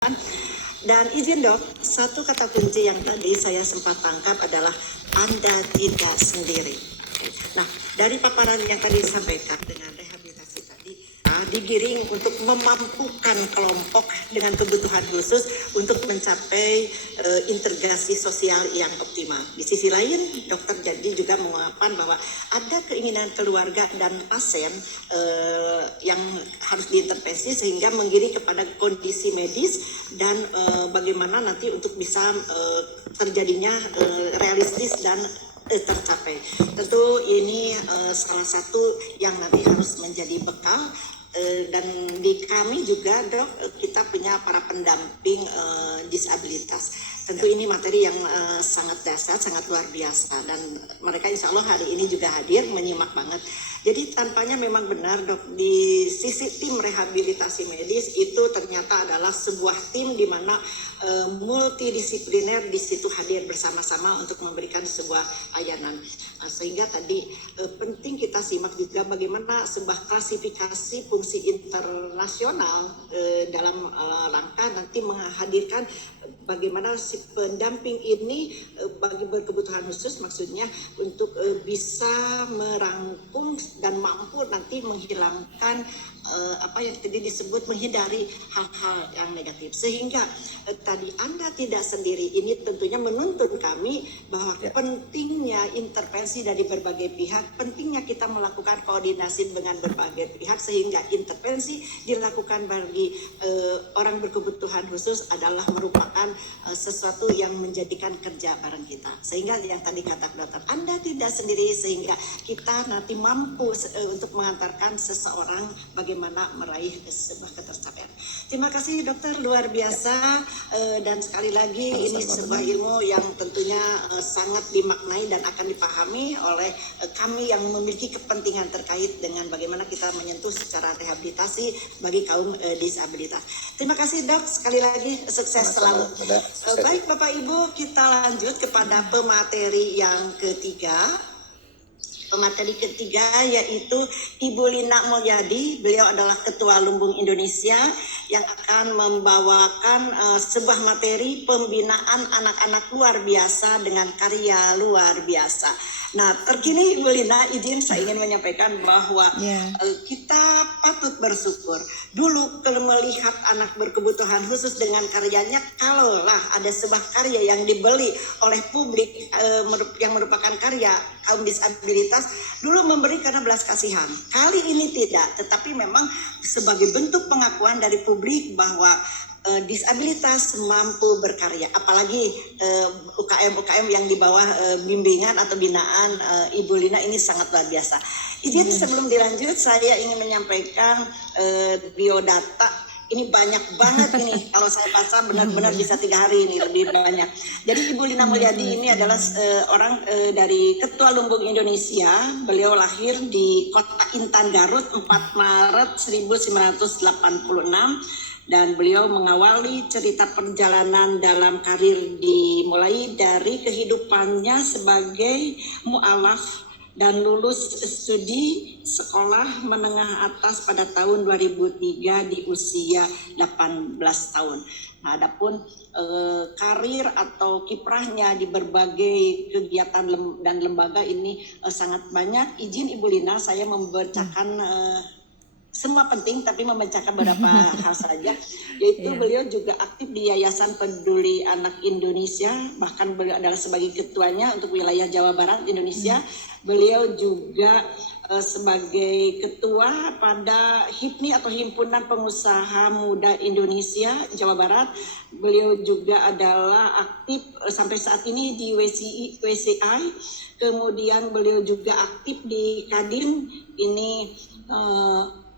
Dan izin dok, satu kata kunci yang tadi saya sempat tangkap adalah Anda tidak sendiri. Nah, dari paparan yang tadi disampaikan dengan rehabilitasi tadi, digiring untuk memampukan kelompok dengan kebutuhan khusus untuk mencapai integrasi sosial yang optimal. Di sisi lain, dokter jadi juga mengungkapkan bahwa ada keinginan keluarga dan pasien yang harus diintervensi sehingga menggiring kepada kondisi medis dan bagaimana nanti untuk bisa terjadinya realistis dan tercapai. Tentu ini salah satu yang nanti harus menjadi bekal. Dan di kami juga dok, kita punya para pendamping disabilitas. Tentu ini materi yang sangat dasar, sangat luar biasa, dan mereka insya Allah hari ini juga hadir menyimak banget. Jadi tampaknya memang benar dok, di sisi tim rehabilitasi medis itu ternyata adalah sebuah tim di mana multidisipliner di situ hadir bersama-sama untuk memberikan sebuah layanan. Sehingga tadi penting kita simak juga bagaimana sebuah klasifikasi fungsi internasional dalam rangka nanti menghadirkan bagaimana si pendamping ini bagi berkebutuhan khusus, maksudnya untuk bisa merangkum dan mampu nanti menghilangkan apa yang tadi disebut menghindari hal-hal yang negatif. Sehingga tadi Anda tidak sendiri ini tentunya menuntun kami bahwa pentingnya intervensi dari berbagai pihak, pentingnya kita melakukan koordinasi dengan berbagai pihak sehingga intervensi dilakukan bagi orang berkebutuhan khusus adalah merupakan sesuatu yang menjadikan kerja bareng kita. Sehingga yang tadi kata dokter, Anda tidak sendiri, sehingga kita nanti mampu untuk mengantarkan seseorang bagaimana meraih sebuah ketercapaian. Terima kasih dokter, luar biasa, dan sekali lagi ini sebuah ilmu yang tentunya sangat dimaknai dan akan dipahami oleh kami yang memiliki kepentingan terkait dengan bagaimana kita menyentuh secara rehabilitasi bagi kaum disabilitas. Terima kasih dok, sekali lagi sukses selalu. Baik Bapak Ibu, kita lanjut kepada pemateri yang ketiga. Pemateri ketiga yaitu Ibu Lina Mulyadi. Beliau adalah Ketua Lumbung Indonesia yang akan membawakan sebuah materi pembinaan anak-anak luar biasa dengan karya luar biasa. Nah, terkini Ibu Lina, izin saya ingin menyampaikan bahwa kita patut bersyukur. Dulu kalau melihat anak berkebutuhan khusus dengan karyanya, kalaulah ada sebuah karya yang dibeli oleh publik yang merupakan karya kaum disabilitas, dulu memberi karena belas kasihan. Kali ini tidak, tetapi memang sebagai bentuk pengakuan dari publik bahwa disabilitas mampu berkarya, apalagi UKM-UKM yang di bawah bimbingan atau binaan Ibu Lina ini sangat luar biasa. Izin sebelum dilanjut saya ingin menyampaikan biodata. Ini banyak banget ini, kalau saya baca benar-benar bisa 3 hari ini, lebih banyak. Jadi Ibu Lina Mulyadi ini adalah orang dari Ketua Lumbung Indonesia. Beliau lahir di Kota Intan Garut 4 Maret 1986. Dan beliau mengawali cerita perjalanan dalam karir dimulai dari kehidupannya sebagai mu'alaf dan lulus studi sekolah menengah atas pada tahun 2003 di usia 18 tahun. Nah, adapun karir atau kiprahnya di berbagai kegiatan dan lembaga ini sangat banyak. Izin Ibu Lina, saya membacakan semua penting tapi membacakan beberapa hal saja, yaitu beliau juga aktif di Yayasan Peduli Anak Indonesia, bahkan beliau adalah sebagai ketuanya untuk wilayah Jawa Barat Indonesia. Beliau juga sebagai ketua pada HIPMI atau Himpunan Pengusaha Muda Indonesia Jawa Barat. Beliau juga adalah aktif sampai saat ini di WCI. Kemudian beliau juga aktif di Kadin, ini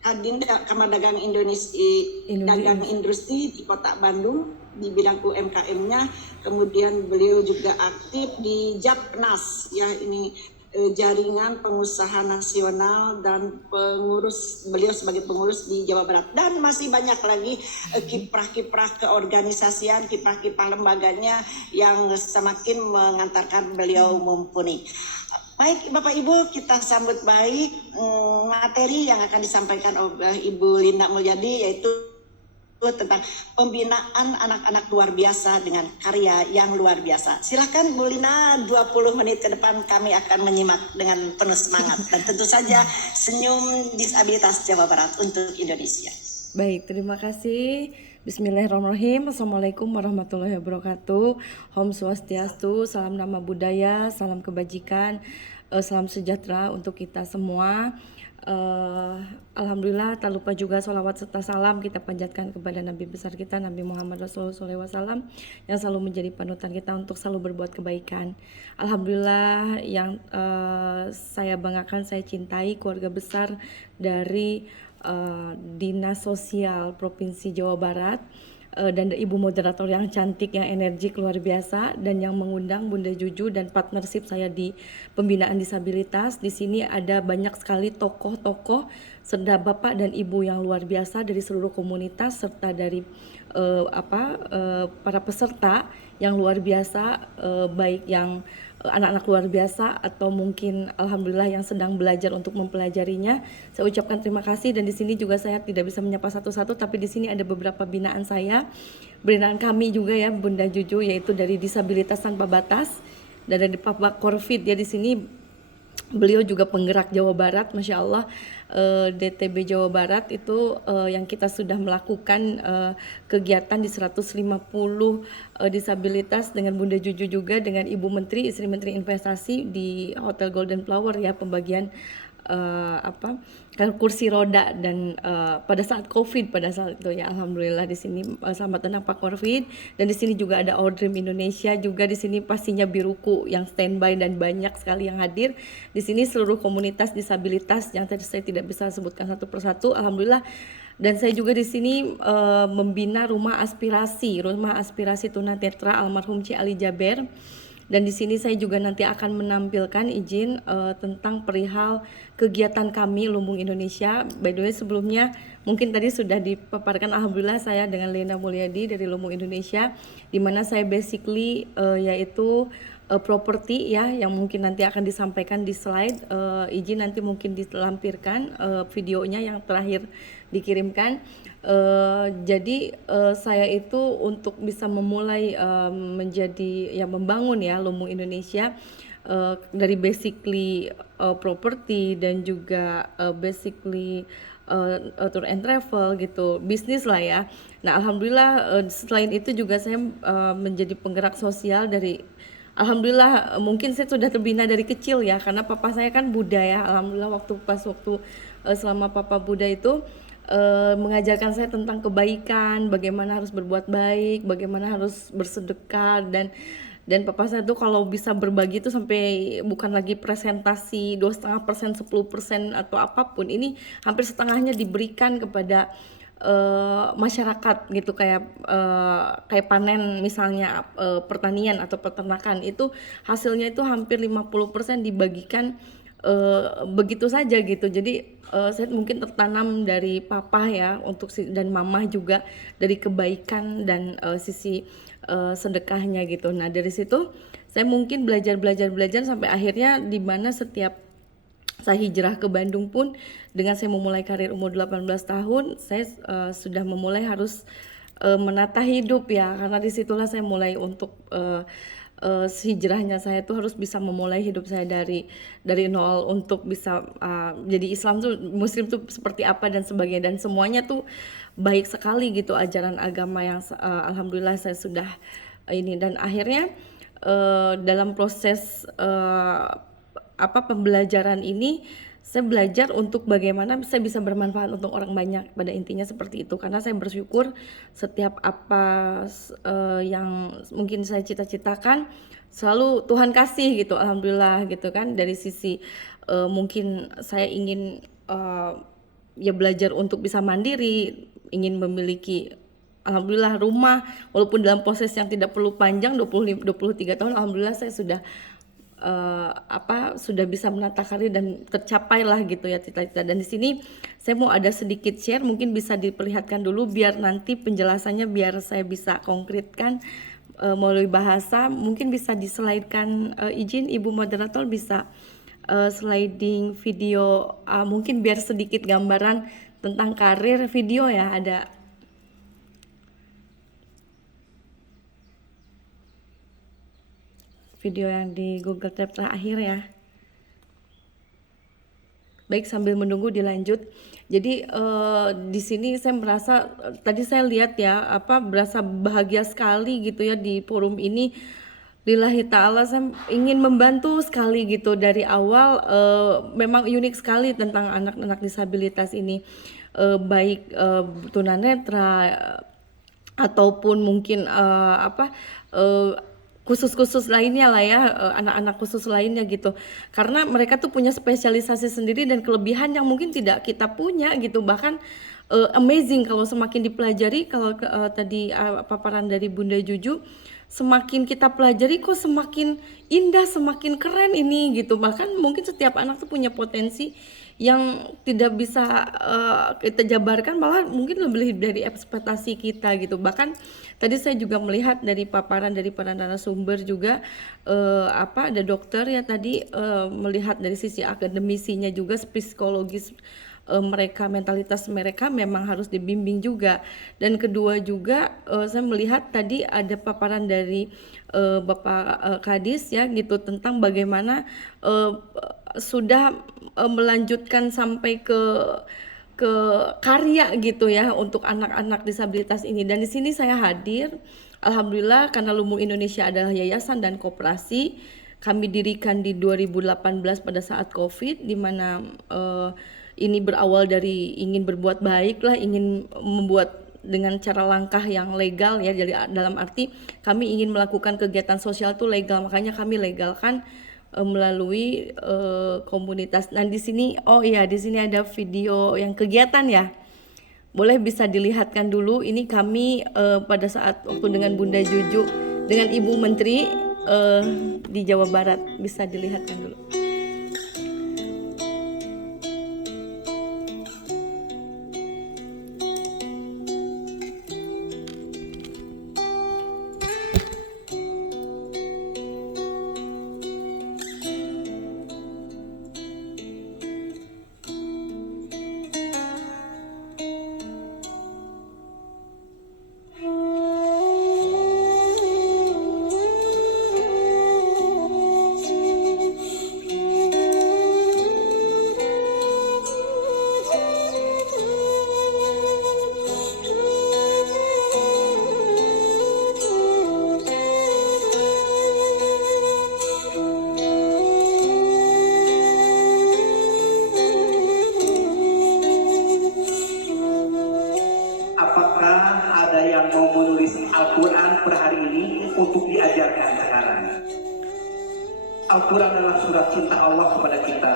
Kadin Kamar Dagang Indonesia, Dagang Industri di Kota Bandung di bidang UMKM-nya. Kemudian beliau juga aktif di Japnas, ya ini Jaringan Pengusaha Nasional, dan beliau sebagai pengurus di Jawa Barat, dan masih banyak lagi kiprah-kiprah keorganisasian, kiprah-kiprah lembaganya yang semakin mengantarkan beliau mumpuni. Baik Bapak Ibu, kita sambut baik materi yang akan disampaikan oleh Ibu Lina Mulyadi, yaitu tentang pembinaan anak-anak luar biasa dengan karya yang luar biasa. Silakan Bu Lina, 20 menit ke depan kami akan menyimak dengan penuh semangat dan tentu saja senyum disabilitas Jawa Barat untuk Indonesia. Baik, terima kasih. Bismillahirrahmanirrahim. Assalamualaikum warahmatullahi wabarakatuh. Om Swastiastu, salam nama budaya, salam kebajikan, salam sejahtera untuk kita semua. Alhamdulillah, tak lupa juga sholawat serta salam kita panjatkan kepada Nabi besar kita, Nabi Muhammad Rasulullah SAW, yang selalu menjadi panutan kita untuk selalu berbuat kebaikan. Alhamdulillah, yang saya banggakan, saya cintai keluarga besar dari Dinas Sosial Provinsi Jawa Barat, dan ibu moderator yang cantik, yang energik luar biasa, dan yang mengundang Bunda Juju dan partnership saya di pembinaan disabilitas. Di sini ada banyak sekali tokoh-tokoh serta bapak dan ibu yang luar biasa dari seluruh komunitas serta dari para peserta yang luar biasa, baik yang anak-anak luar biasa atau mungkin alhamdulillah yang sedang belajar untuk mempelajarinya. Saya ucapkan terima kasih, dan di sini juga saya tidak bisa menyapa satu-satu, tapi di sini ada beberapa binaan saya, binaan kami juga ya Bunda Juju, yaitu dari Disabilitas Tanpa Batas dan dari Pak Korfit ya. Di sini beliau juga penggerak Jawa Barat, Masya Allah. DTB Jawa Barat itu yang kita sudah melakukan kegiatan di 150 disabilitas dengan Bunda Juju juga, dengan Ibu Menteri, Istri Menteri Investasi di Hotel Golden Flower ya, pembagian kursi roda dan pada saat COVID pada saat itu ya. Alhamdulillah di sini selamat datang Pak Korfit, dan di sini juga ada Dream Indonesia juga di sini, pastinya Biruku yang standby dan banyak sekali yang hadir di sini, seluruh komunitas disabilitas yang tadi saya tidak bisa sebutkan satu persatu. Alhamdulillah. Dan saya juga di sini membina rumah aspirasi tunanetra almarhum Ci Ali Jaber. Dan di sini saya juga nanti akan menampilkan izin tentang perihal kegiatan kami Lumbung Indonesia. By the way, sebelumnya mungkin tadi sudah dipaparkan, alhamdulillah saya dengan Lena Mulyadi dari Lumbung Indonesia, di mana saya basically yaitu properti ya, yang mungkin nanti akan disampaikan di slide. Izin nanti mungkin dilampirkan videonya yang terakhir dikirimkan. Jadi saya itu untuk bisa memulai menjadi ya, membangun ya Lumbung Indonesia dari basically properti dan juga basically tour and travel gitu, bisnis lah ya. Nah alhamdulillah selain itu juga saya menjadi penggerak sosial dari, alhamdulillah mungkin saya sudah terbina dari kecil ya, karena papa saya kan Buddha ya. Alhamdulillah waktu selama papa Buddha itu mengajarkan saya tentang kebaikan, bagaimana harus berbuat baik, bagaimana harus bersedekah, dan papa saya tuh kalau bisa berbagi itu sampai bukan lagi presentasi 2,5%, 10% atau apapun, ini hampir setengahnya diberikan kepada masyarakat gitu, kayak panen misalnya pertanian atau peternakan, itu hasilnya itu hampir 50% dibagikan begitu saja gitu. Jadi saya mungkin tertanam dari papa ya, untuk dan mama juga dari kebaikan dan sisi sedekahnya gitu. Nah dari situ saya mungkin belajar sampai akhirnya di mana setiap saya hijrah ke Bandung pun, dengan saya memulai karir umur 18 tahun, saya sudah memulai harus menata hidup ya, karena disitulah saya mulai untuk hijrahnya saya tuh harus bisa memulai hidup saya dari nol untuk bisa jadi Islam tuh, Muslim tuh seperti apa dan sebagainya, dan semuanya tuh baik sekali gitu ajaran agama yang alhamdulillah saya sudah ini. Dan akhirnya dalam proses pembelajaran ini saya belajar untuk bagaimana saya bisa bermanfaat untuk orang banyak, pada intinya seperti itu. Karena saya bersyukur setiap apa yang mungkin saya cita-citakan selalu Tuhan kasih gitu, alhamdulillah gitu kan. Dari sisi mungkin saya ingin ya belajar untuk bisa mandiri, ingin memiliki alhamdulillah rumah, walaupun dalam proses yang tidak perlu panjang 23 tahun, alhamdulillah saya sudah sudah bisa menata karir dan tercapailah gitu ya cita-cita. Dan di sini saya mau ada sedikit share, mungkin bisa diperlihatkan dulu biar nanti penjelasannya biar saya bisa konkretkan melalui bahasa. Mungkin bisa dislide-kan, izin Ibu moderator bisa sliding video, mungkin biar sedikit gambaran tentang karir video ya. Ada video yang di Google Tab terakhir ya. Baik, sambil menunggu dilanjut. Jadi di sini saya merasa tadi saya lihat ya berasa bahagia sekali gitu ya di forum ini. Lillahi ta'ala saya ingin membantu sekali gitu dari awal. Memang unik sekali tentang anak-anak disabilitas ini, baik tunanetra ataupun mungkin khusus-khusus lainnya lah ya, anak-anak khusus lainnya gitu, karena mereka tuh punya spesialisasi sendiri dan kelebihan yang mungkin tidak kita punya gitu. Bahkan amazing kalau semakin dipelajari. Kalau tadi paparan dari Bunda Juju, semakin kita pelajari kok semakin indah, semakin keren ini gitu. Bahkan mungkin setiap anak tuh punya potensi yang tidak bisa kita jabarkan, malah mungkin lebih dari ekspektasi kita gitu. Bahkan tadi saya juga melihat dari paparan dari para narasumber juga, ada dokter ya tadi, melihat dari sisi akademisinya juga, psikologis mereka, mentalitas mereka memang harus dibimbing juga. Dan kedua juga saya melihat tadi ada paparan dari Bapak Kadis ya gitu, tentang bagaimana sudah melanjutkan sampai ke karya gitu ya untuk anak-anak disabilitas ini. Dan di sini saya hadir, alhamdulillah, karena Lumung Indonesia adalah yayasan dan koperasi. Kami dirikan di 2018 pada saat Covid, di mana ini berawal dari ingin berbuat baik lah, ingin membuat dengan cara langkah yang legal ya. Jadi dalam arti kami ingin melakukan kegiatan sosial itu legal, makanya kami legalkan melalui komunitas. Nah di sini, di sini ada video yang kegiatan ya. Boleh bisa dilihatkan dulu. Ini kami pada saat waktu dengan Bunda Juju dengan Ibu Menteri di Jawa Barat, bisa dilihatkan dulu. Al-Quran adalah surat cinta Allah kepada kita.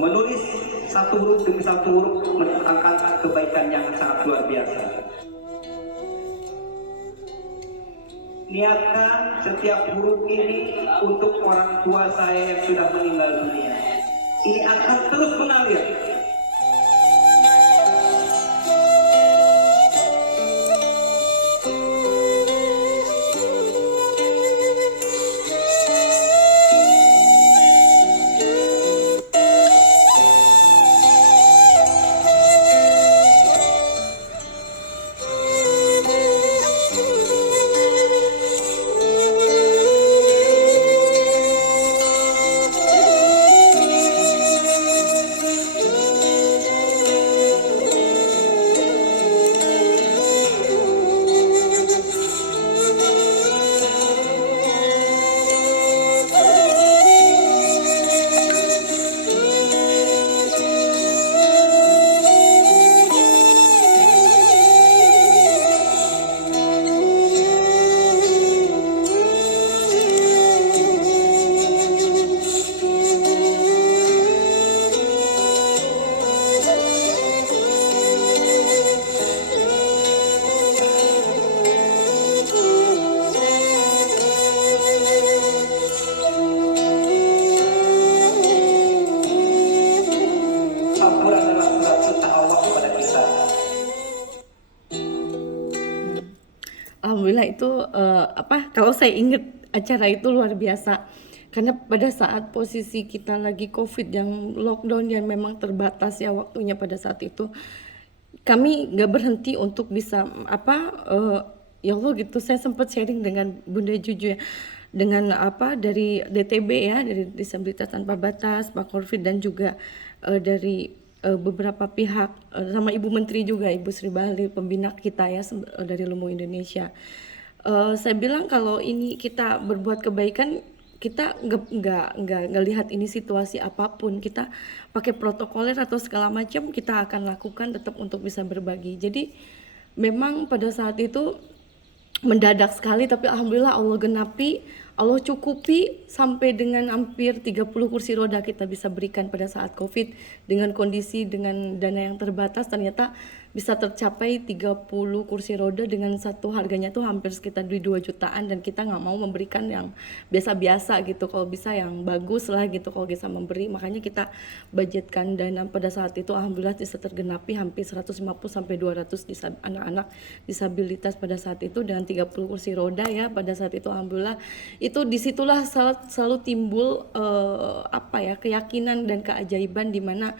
Menulis satu huruf demi satu huruf mendatangkan kebaikan yang sangat luar biasa. Niatkan setiap huruf ini untuk orang tua saya yang sudah meninggal dunia. Ini akan terus mengalir. Alhamdulillah itu kalau saya ingat acara itu luar biasa, karena pada saat posisi kita lagi COVID yang lockdown yang memang terbatas ya waktunya pada saat itu, kami nggak berhenti untuk bisa ya Allah gitu. Saya sempat sharing dengan Bunda Juju ya, dengan apa dari DTB ya, dari Disabilitas Tanpa Batas, Pak Korfit, dan juga dari beberapa pihak, sama Ibu Menteri juga, Ibu Sri Bahlil, pembina kita ya dari Lumu Indonesia. Saya bilang kalau ini kita berbuat kebaikan, kita nggak lihat ini situasi apapun, kita pakai protokoler atau segala macam, kita akan lakukan tetap untuk bisa berbagi. Jadi memang pada saat itu mendadak sekali, tapi alhamdulillah Allah genapi, Allah cukupi sampai dengan hampir 30 kursi roda kita bisa berikan pada saat Covid. Dengan kondisi dengan dana yang terbatas ternyata bisa tercapai 30 kursi roda dengan satu harganya tuh hampir sekitar 2 jutaan, dan kita nggak mau memberikan yang biasa-biasa gitu, kalau bisa yang bagus lah gitu kalau bisa memberi. Makanya kita budgetkan dana pada saat itu, alhamdulillah bisa tergenapi hampir 150 sampai 200 anak-anak disabilitas pada saat itu dengan 30 kursi roda ya pada saat itu. Alhamdulillah itu disitulah selalu timbul apa ya, keyakinan dan keajaiban di mana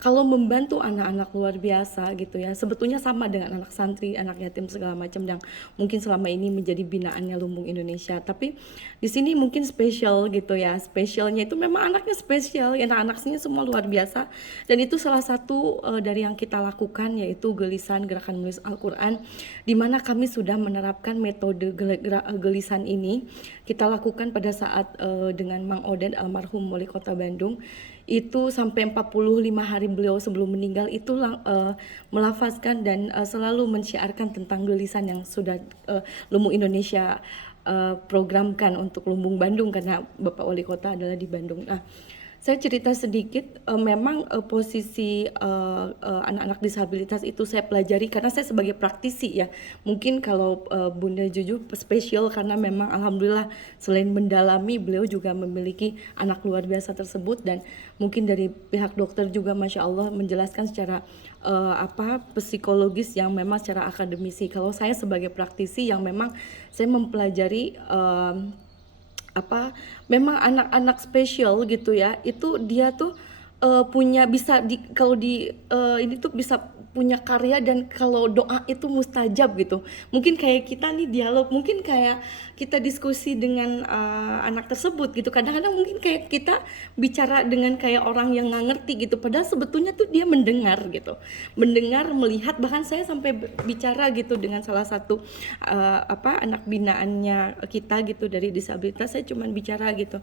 kalau membantu anak-anak luar biasa gitu ya, sebetulnya sama dengan anak santri, anak yatim segala macam yang mungkin selama ini menjadi binaannya Lumbung Indonesia. Tapi di sini mungkin spesial gitu ya, spesialnya itu memang anaknya spesial, anak-anaknya semua luar biasa. Dan itu salah satu dari yang kita lakukan, yaitu gelisan gerakan menulis Al-Quran, di mana kami sudah menerapkan metode gelisan ini. Kita lakukan pada saat dengan Mang Oden almarhum wali kota Bandung, itu sampai 45 hari beliau sebelum meninggal itu melafazkan dan selalu mensyiarkan tentang gelisan yang sudah Lumbung Indonesia programkan untuk Lumbung Bandung, karena Bapak Wali Kota adalah di Bandung. Nah, saya cerita sedikit, memang posisi anak-anak disabilitas itu saya pelajari karena saya sebagai praktisi ya. Mungkin kalau Bunda Juju spesial karena memang alhamdulillah selain mendalami, beliau juga memiliki anak luar biasa tersebut, dan mungkin dari pihak dokter juga Masya Allah menjelaskan secara psikologis yang memang secara akademisi. Kalau saya sebagai praktisi yang memang saya mempelajari memang anak-anak spesial gitu ya, itu dia tuh punya bisa kalau di ini tuh bisa punya karya, dan kalau doa itu mustajab gitu. Mungkin kayak kita nih dialog, mungkin kayak kita diskusi dengan anak tersebut gitu. Kadang-kadang mungkin kayak kita bicara dengan kayak orang yang nggak ngerti gitu, padahal sebetulnya tuh dia mendengar gitu, mendengar, melihat. Bahkan saya sampai bicara gitu dengan salah satu anak binaannya kita gitu dari disabilitas. Saya cuman bicara gitu,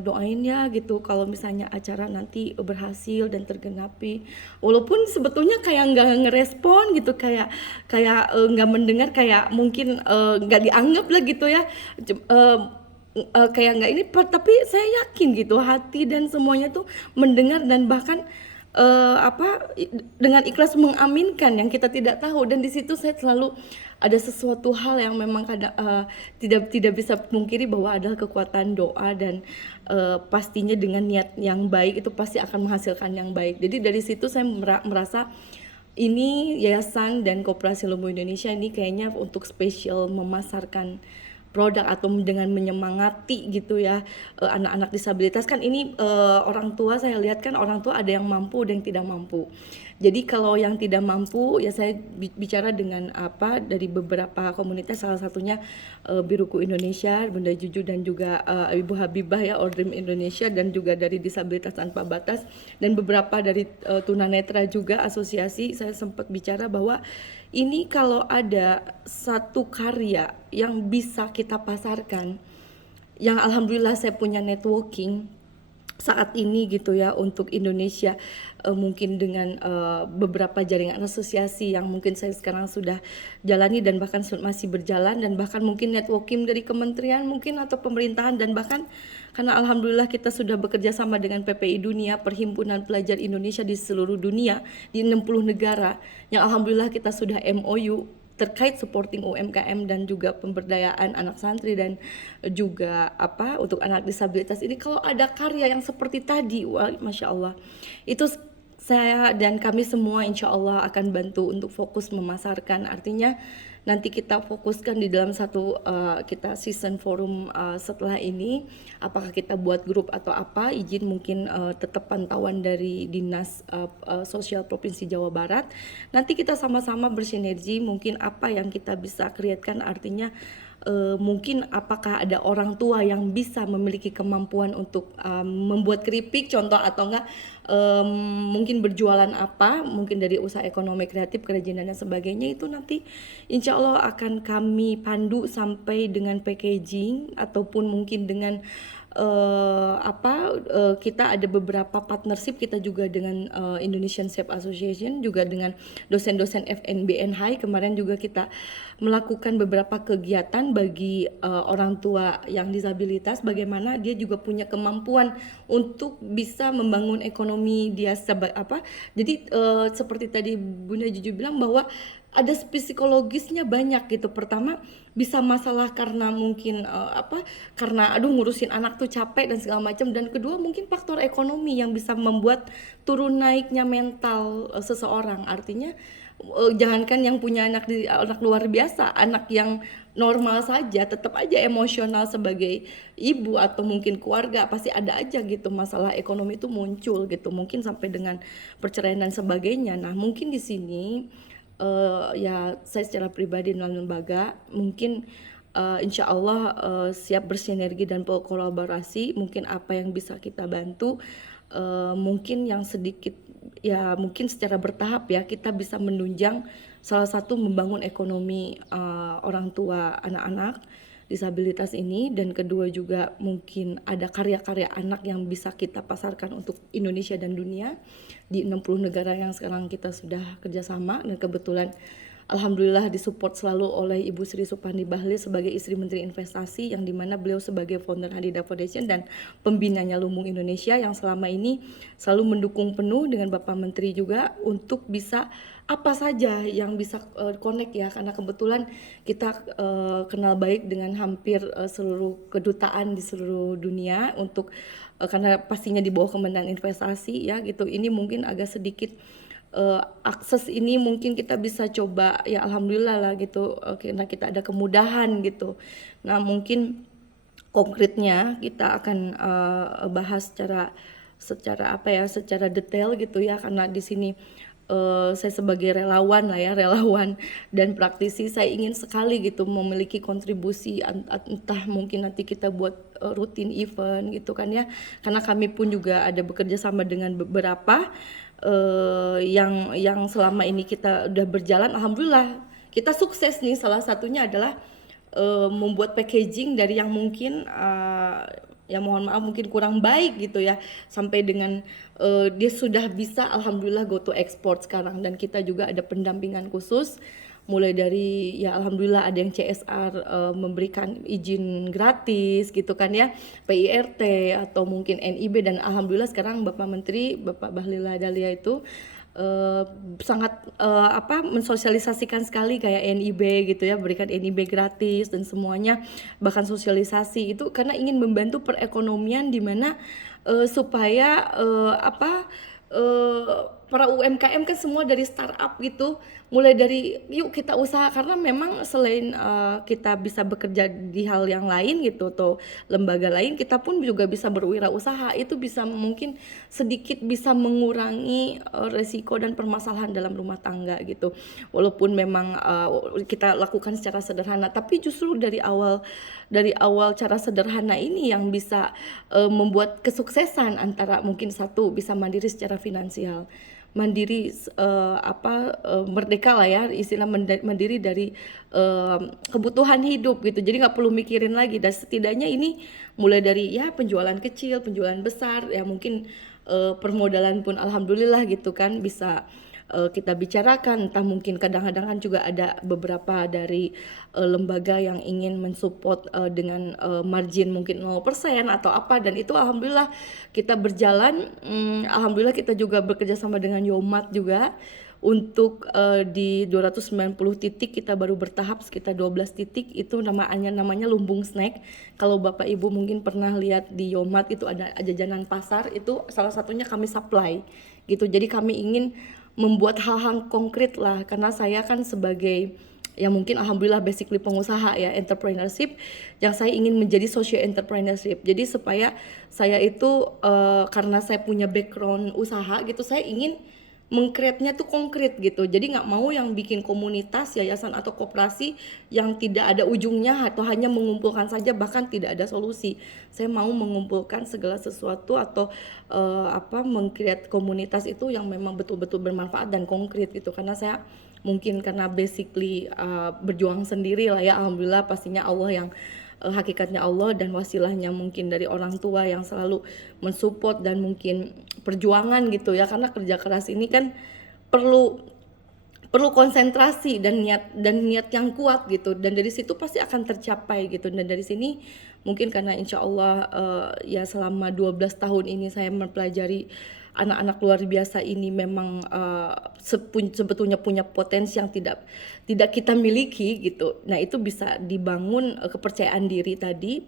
doain ya gitu kalau misalnya acara nanti berhasil dan tergenapi, walaupun sebetulnya kayak nggak ngerespon gitu, kayak nggak mendengar, kayak mungkin nggak dianggap lah gitu ya, kayak nggak ini, tapi saya yakin gitu hati dan semuanya tuh mendengar, dan bahkan dengan ikhlas mengaminkan yang kita tidak tahu. Dan di situ saya selalu ada sesuatu hal yang memang tidak bisa pungkiri bahwa adalah kekuatan doa, dan pastinya dengan niat yang baik itu pasti akan menghasilkan yang baik. Jadi dari situ saya merasa ini yayasan dan Koperasi Lumbung Indonesia ini kayaknya untuk spesial memasarkan produk atau dengan menyemangati gitu ya anak-anak disabilitas. Kan ini orang tua, saya lihat kan orang tua ada yang mampu dan yang tidak mampu. Jadi kalau yang tidak mampu ya saya bicara dengan dari beberapa komunitas, salah satunya Biruku Indonesia, Bunda Juju, dan juga Ibu Habibah ya, Ordrim Indonesia, dan juga dari Disabilitas Tanpa Batas, dan beberapa dari tunanetra juga asosiasi. Saya sempat bicara bahwa ini kalau ada satu karya yang bisa kita pasarkan, yang alhamdulillah saya punya networking saat ini gitu ya untuk Indonesia, mungkin dengan beberapa jaringan asosiasi yang mungkin saya sekarang sudah jalani dan bahkan masih berjalan, dan bahkan mungkin networking dari kementerian mungkin atau pemerintahan, dan bahkan karena alhamdulillah kita sudah bekerja sama dengan PPI Dunia, Perhimpunan Pelajar Indonesia di seluruh dunia, di 60 negara, yang alhamdulillah kita sudah MOU terkait supporting UMKM dan juga pemberdayaan anak santri dan juga untuk anak disabilitas ini. Kalau ada karya yang seperti tadi, wah, Masya Allah, itu saya dan kami semua insya Allah akan bantu untuk fokus memasarkan. Artinya nanti kita fokuskan di dalam satu kita season forum setelah ini, apakah kita buat grup atau apa, izin mungkin tetap pantauan dari Dinas Sosial Provinsi Jawa Barat. Nanti kita sama-sama bersinergi mungkin apa yang kita bisa kreatkan, artinya mungkin apakah ada orang tua yang bisa memiliki kemampuan untuk membuat keripik contoh, atau enggak mungkin berjualan apa, mungkin dari usaha ekonomi kreatif, kerajinan dan sebagainya. Itu nanti insya Allah akan kami pandu sampai dengan packaging, ataupun mungkin dengan kita ada beberapa partnership kita juga dengan Indonesian Chef Association, juga dengan dosen-dosen FNBN High. Kemarin juga kita melakukan beberapa kegiatan bagi orang tua yang disabilitas, bagaimana dia juga punya kemampuan untuk bisa membangun ekonomi dia jadi seperti tadi Bunda Juju bilang bahwa ada psikologisnya banyak gitu. Pertama bisa masalah karena mungkin karena ngurusin anak tuh capek dan segala macam, dan kedua mungkin faktor ekonomi yang bisa membuat turun naiknya mental seseorang. Artinya jangankan yang punya anak luar biasa, anak yang normal saja tetap aja emosional sebagai ibu atau mungkin keluarga pasti ada aja gitu masalah ekonomi itu muncul gitu, mungkin sampai dengan perceraian dan sebagainya. Nah mungkin di sini ya saya secara pribadi dalam lembaga mungkin insya Allah siap bersinergi dan berkolaborasi. Mungkin apa yang bisa kita bantu, mungkin yang sedikit ya mungkin secara bertahap ya kita bisa menunjang, salah satu membangun ekonomi orang tua anak-anak disabilitas ini, dan kedua juga mungkin ada karya-karya anak yang bisa kita pasarkan untuk Indonesia dan dunia di 60 negara yang sekarang kita sudah kerjasama. Dan kebetulan alhamdulillah disupport selalu oleh Ibu Sri Supandi Bahlil sebagai istri Menteri Investasi, yang dimana beliau sebagai founder Hadida Foundation dan pembinanya Lumbung Indonesia, yang selama ini selalu mendukung penuh dengan Bapak Menteri juga untuk bisa apa saja yang bisa connect ya, karena kebetulan kita kenal baik dengan hampir seluruh kedutaan di seluruh dunia untuk karena pastinya di bawah Kementerian Investasi ya gitu. Ini mungkin agak sedikit akses ini mungkin kita bisa coba ya, alhamdulillah lah gitu, karena kita ada kemudahan gitu. Nah mungkin konkretnya kita akan bahas secara detail gitu ya, karena di sini saya sebagai relawan dan praktisi, saya ingin sekali gitu memiliki kontribusi, entah mungkin nanti kita buat rutin event gitu kan ya, karena kami pun juga ada bekerja sama dengan beberapa yang selama ini kita udah berjalan, alhamdulillah kita sukses nih. Salah satunya adalah membuat packaging dari yang mungkin ya mohon maaf mungkin kurang baik gitu ya, sampai dengan dia sudah bisa alhamdulillah go to export sekarang. Dan kita juga ada pendampingan khusus, mulai dari ya alhamdulillah ada yang CSR memberikan izin gratis gitu kan ya, PIRT atau mungkin NIB, dan alhamdulillah sekarang Bapak Menteri Bapak Bahlil Lahadalia itu sangat mensosialisasikan sekali kayak NIB gitu ya, berikan NIB gratis dan semuanya, bahkan sosialisasi itu karena ingin membantu perekonomian di mana supaya para UMKM kan semua dari startup gitu, mulai dari yuk kita usaha, karena memang selain kita bisa bekerja di hal yang lain gitu atau lembaga lain, kita pun juga bisa berwirausaha. Itu bisa mungkin sedikit bisa mengurangi resiko dan permasalahan dalam rumah tangga gitu, walaupun memang kita lakukan secara sederhana, tapi justru dari awal cara sederhana ini yang bisa membuat kesuksesan, antara mungkin satu bisa mandiri secara finansial, mandiri merdeka lah ya, istilah mandiri dari kebutuhan hidup gitu, jadi nggak perlu mikirin lagi. Dan setidaknya ini mulai dari ya penjualan kecil, penjualan besar ya, mungkin permodalan pun alhamdulillah gitu kan bisa kita bicarakan. Entah mungkin kadang-kadang juga ada beberapa dari lembaga yang ingin mensupport dengan margin mungkin 0% atau apa, dan itu alhamdulillah kita berjalan. Alhamdulillah kita juga bekerja sama dengan Yomat juga untuk di 290 titik kita baru bertahap sekitar 12 titik, itu namanya Lumbung Snack. Kalau Bapak Ibu mungkin pernah lihat di Yomat itu ada jajanan pasar, itu salah satunya kami supply gitu. Jadi kami ingin membuat hal-hal konkret lah, karena saya kan sebagai ya mungkin alhamdulillah basically pengusaha ya, entrepreneurship, yang saya ingin menjadi social entrepreneurship. Jadi supaya saya itu karena saya punya background usaha gitu, saya ingin mengkreatnya tuh konkret gitu. Jadi nggak mau yang bikin komunitas, yayasan atau koperasi yang tidak ada ujungnya atau hanya mengumpulkan saja bahkan tidak ada solusi. Saya mau mengumpulkan segala sesuatu atau mengkreat komunitas itu yang memang betul-betul bermanfaat dan konkret gitu. Karena saya mungkin karena basically berjuang sendiri lah ya, alhamdulillah pastinya Allah yang hakikatnya Allah dan wasilahnya mungkin dari orang tua yang selalu mensupport dan mungkin perjuangan gitu ya, karena kerja keras ini kan perlu konsentrasi dan niat yang kuat gitu, dan dari situ pasti akan tercapai gitu. Dan dari sini mungkin karena insya Allah ya selama 12 tahun ini saya mempelajari anak-anak luar biasa ini memang sebetulnya punya potensi yang tidak kita miliki gitu. Nah itu bisa dibangun kepercayaan diri tadi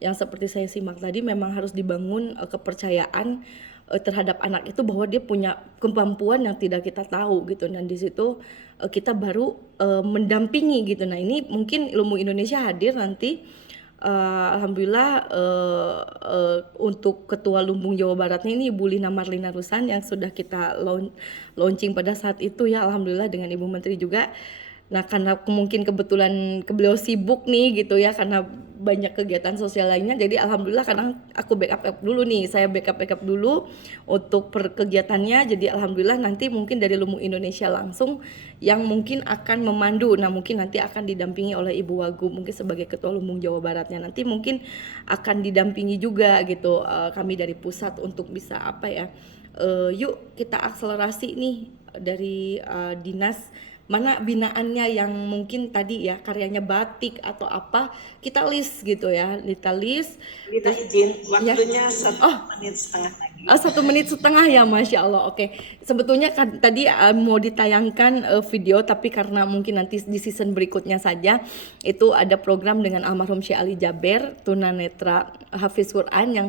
yang seperti saya simak tadi, memang harus dibangun kepercayaan terhadap anak itu bahwa dia punya kemampuan yang tidak kita tahu gitu. Dan di situ kita baru mendampingi gitu. Nah ini mungkin Ilmu Indonesia hadir nanti. Alhamdulillah untuk Ketua Lumbung Jawa Baratnya ini Ibu Lina Marlina Rusan yang sudah kita launching pada saat itu ya, alhamdulillah dengan Ibu Menteri juga. Nah karena mungkin kebetulan beliau sibuk nih gitu ya, karena banyak kegiatan sosial lainnya, jadi alhamdulillah kadang aku backup dulu nih, saya backup dulu untuk kegiatannya. Jadi alhamdulillah nanti mungkin dari Lumbung Indonesia langsung yang mungkin akan memandu. Nah mungkin nanti akan didampingi oleh Ibu Wagub mungkin sebagai Ketua Lumbung Jawa Baratnya, nanti mungkin akan didampingi juga gitu kami dari pusat untuk bisa yuk kita akselerasi nih dari dinas mana binaannya yang mungkin tadi ya karyanya batik atau apa, kita list gitu ya, kita list. Kita izin waktunya 1,5 menit lagi. 1,5 menit ya, Masya Allah. Oke, sebetulnya kan tadi mau ditayangkan video, tapi karena mungkin nanti di season berikutnya saja, itu ada program dengan almarhum Syekh Ali Jaber, tunanetra Hafiz Quran, yang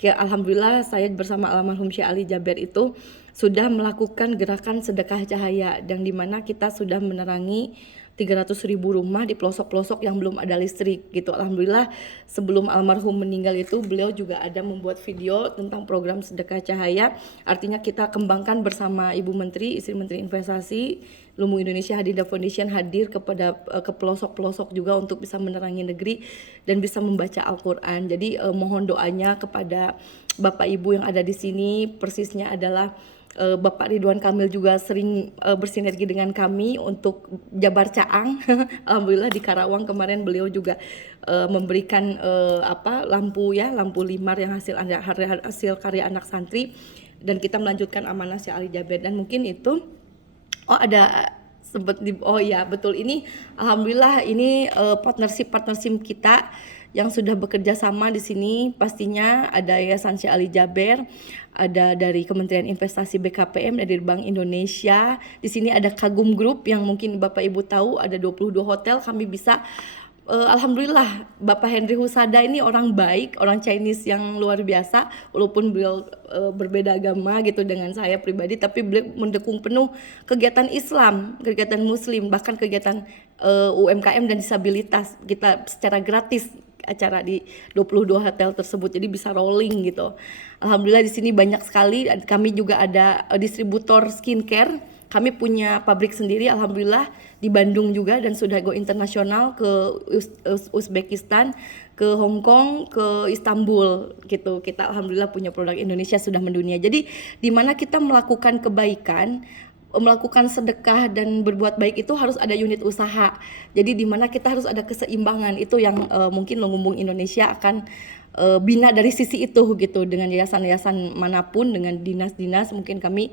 alhamdulillah saya bersama almarhum Syekh Ali Jaber itu sudah melakukan gerakan sedekah cahaya, dan dimana kita sudah menerangi 300.000 rumah di pelosok-pelosok yang belum ada listrik gitu. Alhamdulillah sebelum almarhum meninggal itu beliau juga ada membuat video tentang program sedekah cahaya. Artinya kita kembangkan bersama Ibu Menteri, Istri Menteri Investasi, Lumbung Indonesia Hadinda Foundation hadir ke pelosok-pelosok juga untuk bisa menerangi negeri dan bisa membaca Al-Quran. Jadi mohon doanya kepada Bapak Ibu yang ada di sini. Persisnya adalah Bapak Ridwan Kamil juga sering bersinergi dengan kami untuk Jabar Caang. Alhamdulillah di Karawang kemarin beliau juga memberikan lampu limar yang hasil karya anak santri, dan kita melanjutkan amanah Syekh Ali Jaber. Dan mungkin itu betul, ini alhamdulillah ini partnership kita yang sudah bekerja sama di sini. Pastinya ada Yayasan Syekh Ali Jaber, ada dari Kementerian Investasi BKPM, dari Bank Indonesia. Di sini ada Kagum Group yang mungkin Bapak Ibu tahu, ada 22 hotel. Kami bisa alhamdulillah Bapak Henry Husada ini orang baik, orang Chinese yang luar biasa, walaupun beliau berbeda agama gitu dengan saya pribadi, tapi beliau mendukung penuh kegiatan Islam, kegiatan Muslim, bahkan kegiatan UMKM dan disabilitas. Kita secara gratis acara di 22 hotel tersebut, jadi bisa rolling gitu. Alhamdulillah di sini banyak sekali. Kami juga ada distributor skincare. Kami punya pabrik sendiri alhamdulillah di Bandung juga, dan sudah go internasional ke Uzbekistan, ke Hong Kong, ke Istanbul gitu. Kita alhamdulillah punya produk Indonesia sudah mendunia. Jadi di mana kita melakukan kebaikan, melakukan sedekah dan berbuat baik itu harus ada unit usaha. Jadi di mana kita harus ada keseimbangan, itu yang mungkin Lumbung Indonesia akan bina dari sisi itu gitu, dengan yayasan-yayasan manapun, dengan dinas-dinas mungkin kami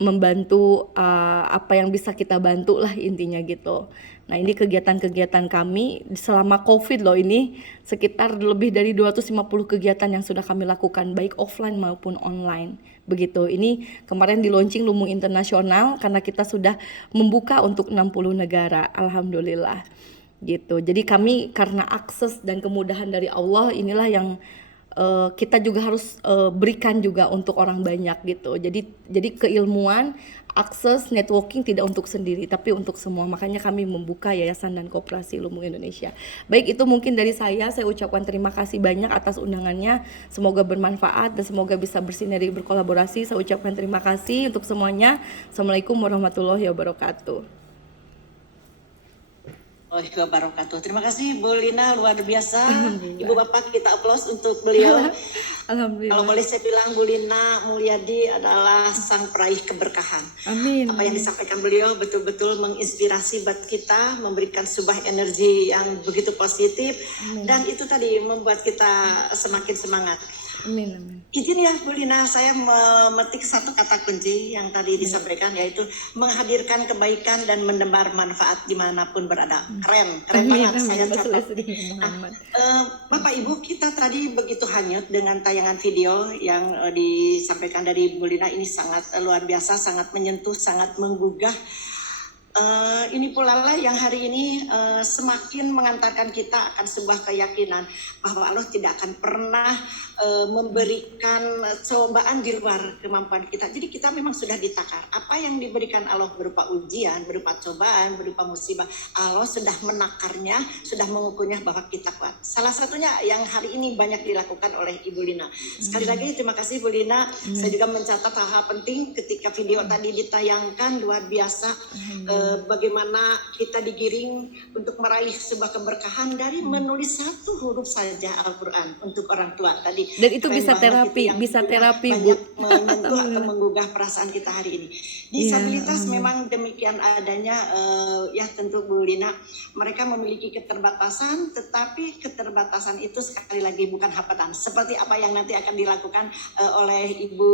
membantu apa yang bisa kita bantu lah intinya gitu. Nah ini kegiatan-kegiatan kami selama COVID loh, ini sekitar lebih dari 250 kegiatan yang sudah kami lakukan baik offline maupun online begitu. Ini kemarin di launching Lumbung Internasional karena kita sudah membuka untuk 60 negara, alhamdulillah gitu. Jadi kami karena akses dan kemudahan dari Allah inilah yang kita juga harus berikan juga untuk orang banyak gitu. Jadi keilmuan, akses, networking tidak untuk sendiri tapi untuk semua. Makanya kami membuka Yayasan dan Koperasi Lumbung Indonesia. Baik, itu mungkin dari saya ucapkan terima kasih banyak atas undangannya. Semoga bermanfaat dan semoga bisa bersinergi berkolaborasi. Saya ucapkan terima kasih untuk semuanya. Assalamualaikum warahmatullahi wabarakatuh. Wabarakatuh. Terima kasih Bu Lina, luar biasa. Alhamdulillah. Ibu Bapak kita aplaus untuk beliau. Alhamdulillah. Kalau boleh saya bilang Bu Lina Mulyadi adalah sang peraih keberkahan. Amin. Apa yang disampaikan beliau betul-betul menginspirasi buat kita, memberikan sebuah energi yang begitu positif. Amin. Dan itu tadi membuat kita semakin semangat. Amin, amin. Izin ya Bu Lina, saya memetik satu kata kunci yang tadi disampaikan, yaitu menghadirkan kebaikan dan menebar manfaat dimanapun berada. Keren Amin, banget. amin. Saya Bapak catat. Muhammad. Bapak Ibu, kita tadi begitu hanyut dengan tayangan video yang disampaikan dari Bu Lina. Ini sangat luar biasa, sangat menyentuh, sangat menggugah. Ini pula lah yang hari ini semakin mengantarkan kita akan sebuah keyakinan bahwa Allah tidak akan pernah memberikan cobaan di luar kemampuan kita. Jadi kita memang sudah ditakar. Apa yang diberikan Allah berupa ujian, berupa cobaan, berupa musibah, Allah sudah menakarnya, sudah mengukurnya bahwa kita kuat. Salah satunya yang hari ini banyak dilakukan oleh Ibu Lina. Sekali lagi terima kasih Bu Lina. Saya juga mencatat hal-hal penting ketika video tadi ditayangkan, luar biasa. Bagaimana kita digiring untuk meraih sebuah keberkahan dari menulis satu huruf saja Al-Quran untuk orang tua tadi. Dan itu Keren bisa banget terapi, itu yang bisa terapi, Bu. banyak menyentuh atau menggugah perasaan kita hari ini. Disabilitas memang demikian adanya, ya tentu Bu Lina, mereka memiliki keterbatasan, tetapi keterbatasan itu sekali lagi bukan hambatan. Seperti apa yang nanti akan dilakukan oleh Ibu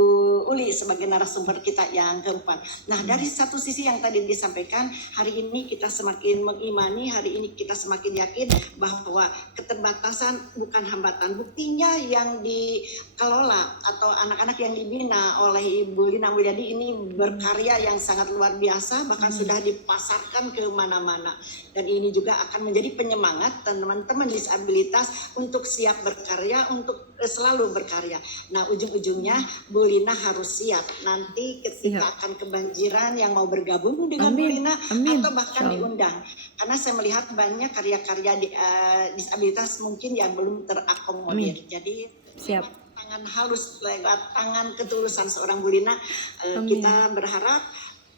Uli sebagai narasumber kita yang keempat. Nah, dari satu sisi yang tadi disampaikan, hari ini kita semakin mengimani, hari ini kita semakin yakin bahwa keterbatasan bukan hambatan. Buktinya yang dikelola atau anak-anak yang dibina oleh Ibu Lina Mulyadi ini berkarya yang sangat luar biasa, bahkan sudah dipasarkan ke mana-mana. Dan ini juga akan menjadi penyemangat teman-teman disabilitas untuk siap berkarya, untuk selalu berkarya. Nah, ujung-ujungnya Bu Lina harus siap. Nanti ketika akan kebanjiran yang mau bergabung dengan Bu Lina atau bahkan diundang. Karena saya melihat banyak karya-karya disabilitas mungkin yang belum terakomodir. Jadi siap. Tangan halus lewat tangan ketulusan seorang Bu Lina, kita berharap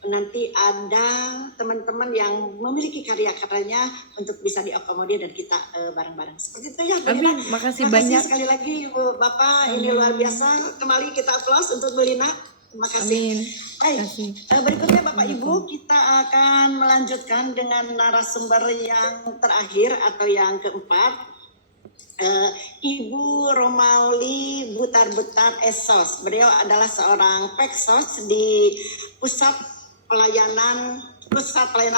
nanti ada teman-teman yang memiliki karya-karyanya untuk bisa diakomodir dan kita bareng-bareng. Seperti itu ya Bu Lina. Makasih banyak. Sekali lagi Ibu Bapak, ini luar biasa. Kembali kita aplaus untuk Bu Lina. Terima kasih. Baik, berikutnya Bapak Ibu, kita akan melanjutkan dengan narasumber yang terakhir atau yang keempat. Ibu Romauli Butar-Butar Esos. Beliau adalah seorang peksos di Pusat Pelayanan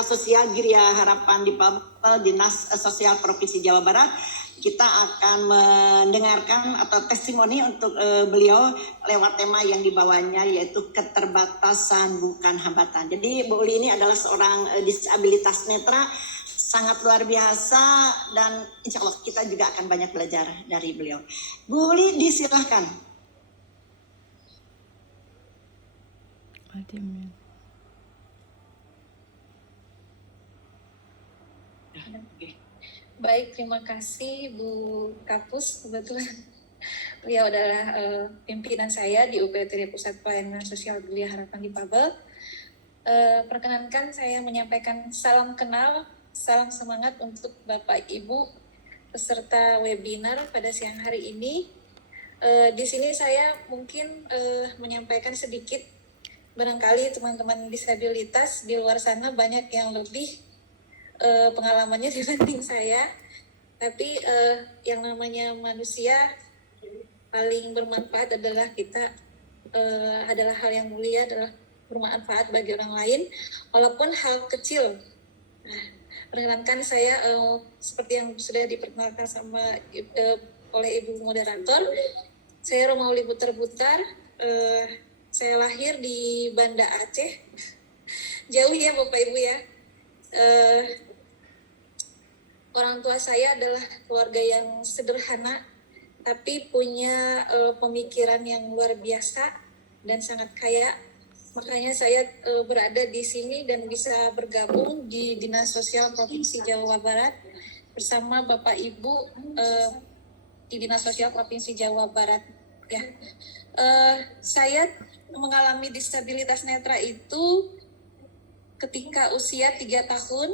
Sosial Giria Harapan di Papel, Dinas Sosial Provinsi Jawa Barat. Kita akan mendengarkan atau testimoni untuk beliau lewat tema yang dibawanya, yaitu keterbatasan bukan hambatan. Jadi Bu Uli ini adalah seorang disabilitas netra, sangat luar biasa, dan insya Allah kita juga akan banyak belajar dari beliau. Bu Uli, disilahkan. Baik, terima kasih Bu Kapus. Kebetulan beliau adalah pimpinan saya di UPT Pusat Pelayanan Sosial Giria Harapan di Pabel. Perkenankan saya menyampaikan salam kenal, salam semangat untuk Bapak Ibu peserta webinar pada siang hari ini. Di sini saya mungkin menyampaikan sedikit, barangkali teman-teman disabilitas di luar sana banyak yang lebih pengalamannya dibanding saya, tapi yang namanya manusia paling bermanfaat adalah kita, adalah hal yang mulia, adalah bermanfaat bagi orang lain walaupun hal kecil. Perkenankan saya seperti yang sudah diperkenalkan oleh Ibu Moderator, saya Romauli Butar-Butar. Saya lahir di Banda Aceh, jauh ya Bapak Ibu ya. Orang tua saya adalah keluarga yang sederhana, tapi punya pemikiran yang luar biasa dan sangat kaya. Makanya saya berada di sini dan bisa bergabung di Dinas Sosial Provinsi Jawa Barat bersama Bapak Ibu di Dinas Sosial Provinsi Jawa Barat. Ya, saya mengalami disabilitas netra itu ketika usia 3 tahun.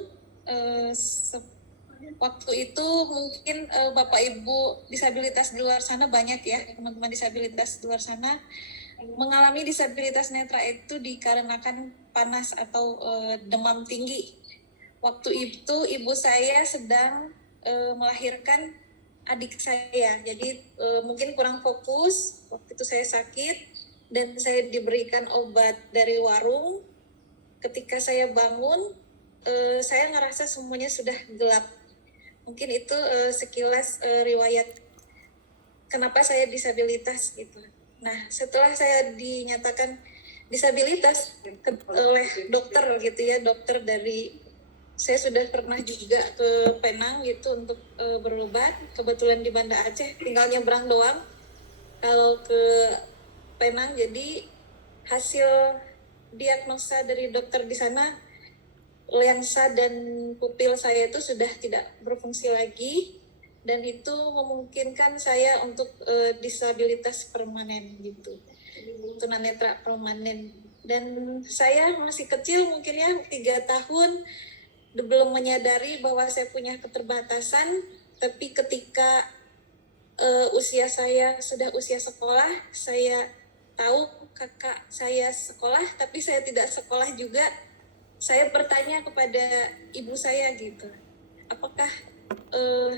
Waktu itu mungkin Bapak Ibu disabilitas di luar sana banyak ya, teman-teman disabilitas di luar sana mengalami disabilitas netra itu dikarenakan panas atau demam tinggi. Waktu itu ibu saya sedang melahirkan adik saya, jadi mungkin kurang fokus. Waktu itu saya sakit dan saya diberikan obat dari warung. Ketika saya bangun, saya ngerasa semuanya sudah gelap. Mungkin itu sekilas riwayat kenapa saya disabilitas gitu. Nah, setelah saya dinyatakan disabilitas oleh dokter gitu ya, dokter dari, saya sudah pernah juga ke Penang gitu untuk berobat. Kebetulan di Banda Aceh, tinggal nyebrang doang kalau ke Penang. Jadi hasil diagnosa dari dokter di sana, lensa dan pupil saya itu sudah tidak berfungsi lagi, dan itu memungkinkan saya untuk disabilitas permanen gitu, tunanetra permanen. Dan saya masih kecil mungkin ya, 3 tahun, belum menyadari bahwa saya punya keterbatasan. Tapi ketika usia saya sudah usia sekolah, saya tahu kakak saya sekolah tapi saya tidak sekolah juga. Saya bertanya kepada ibu saya gitu, apakah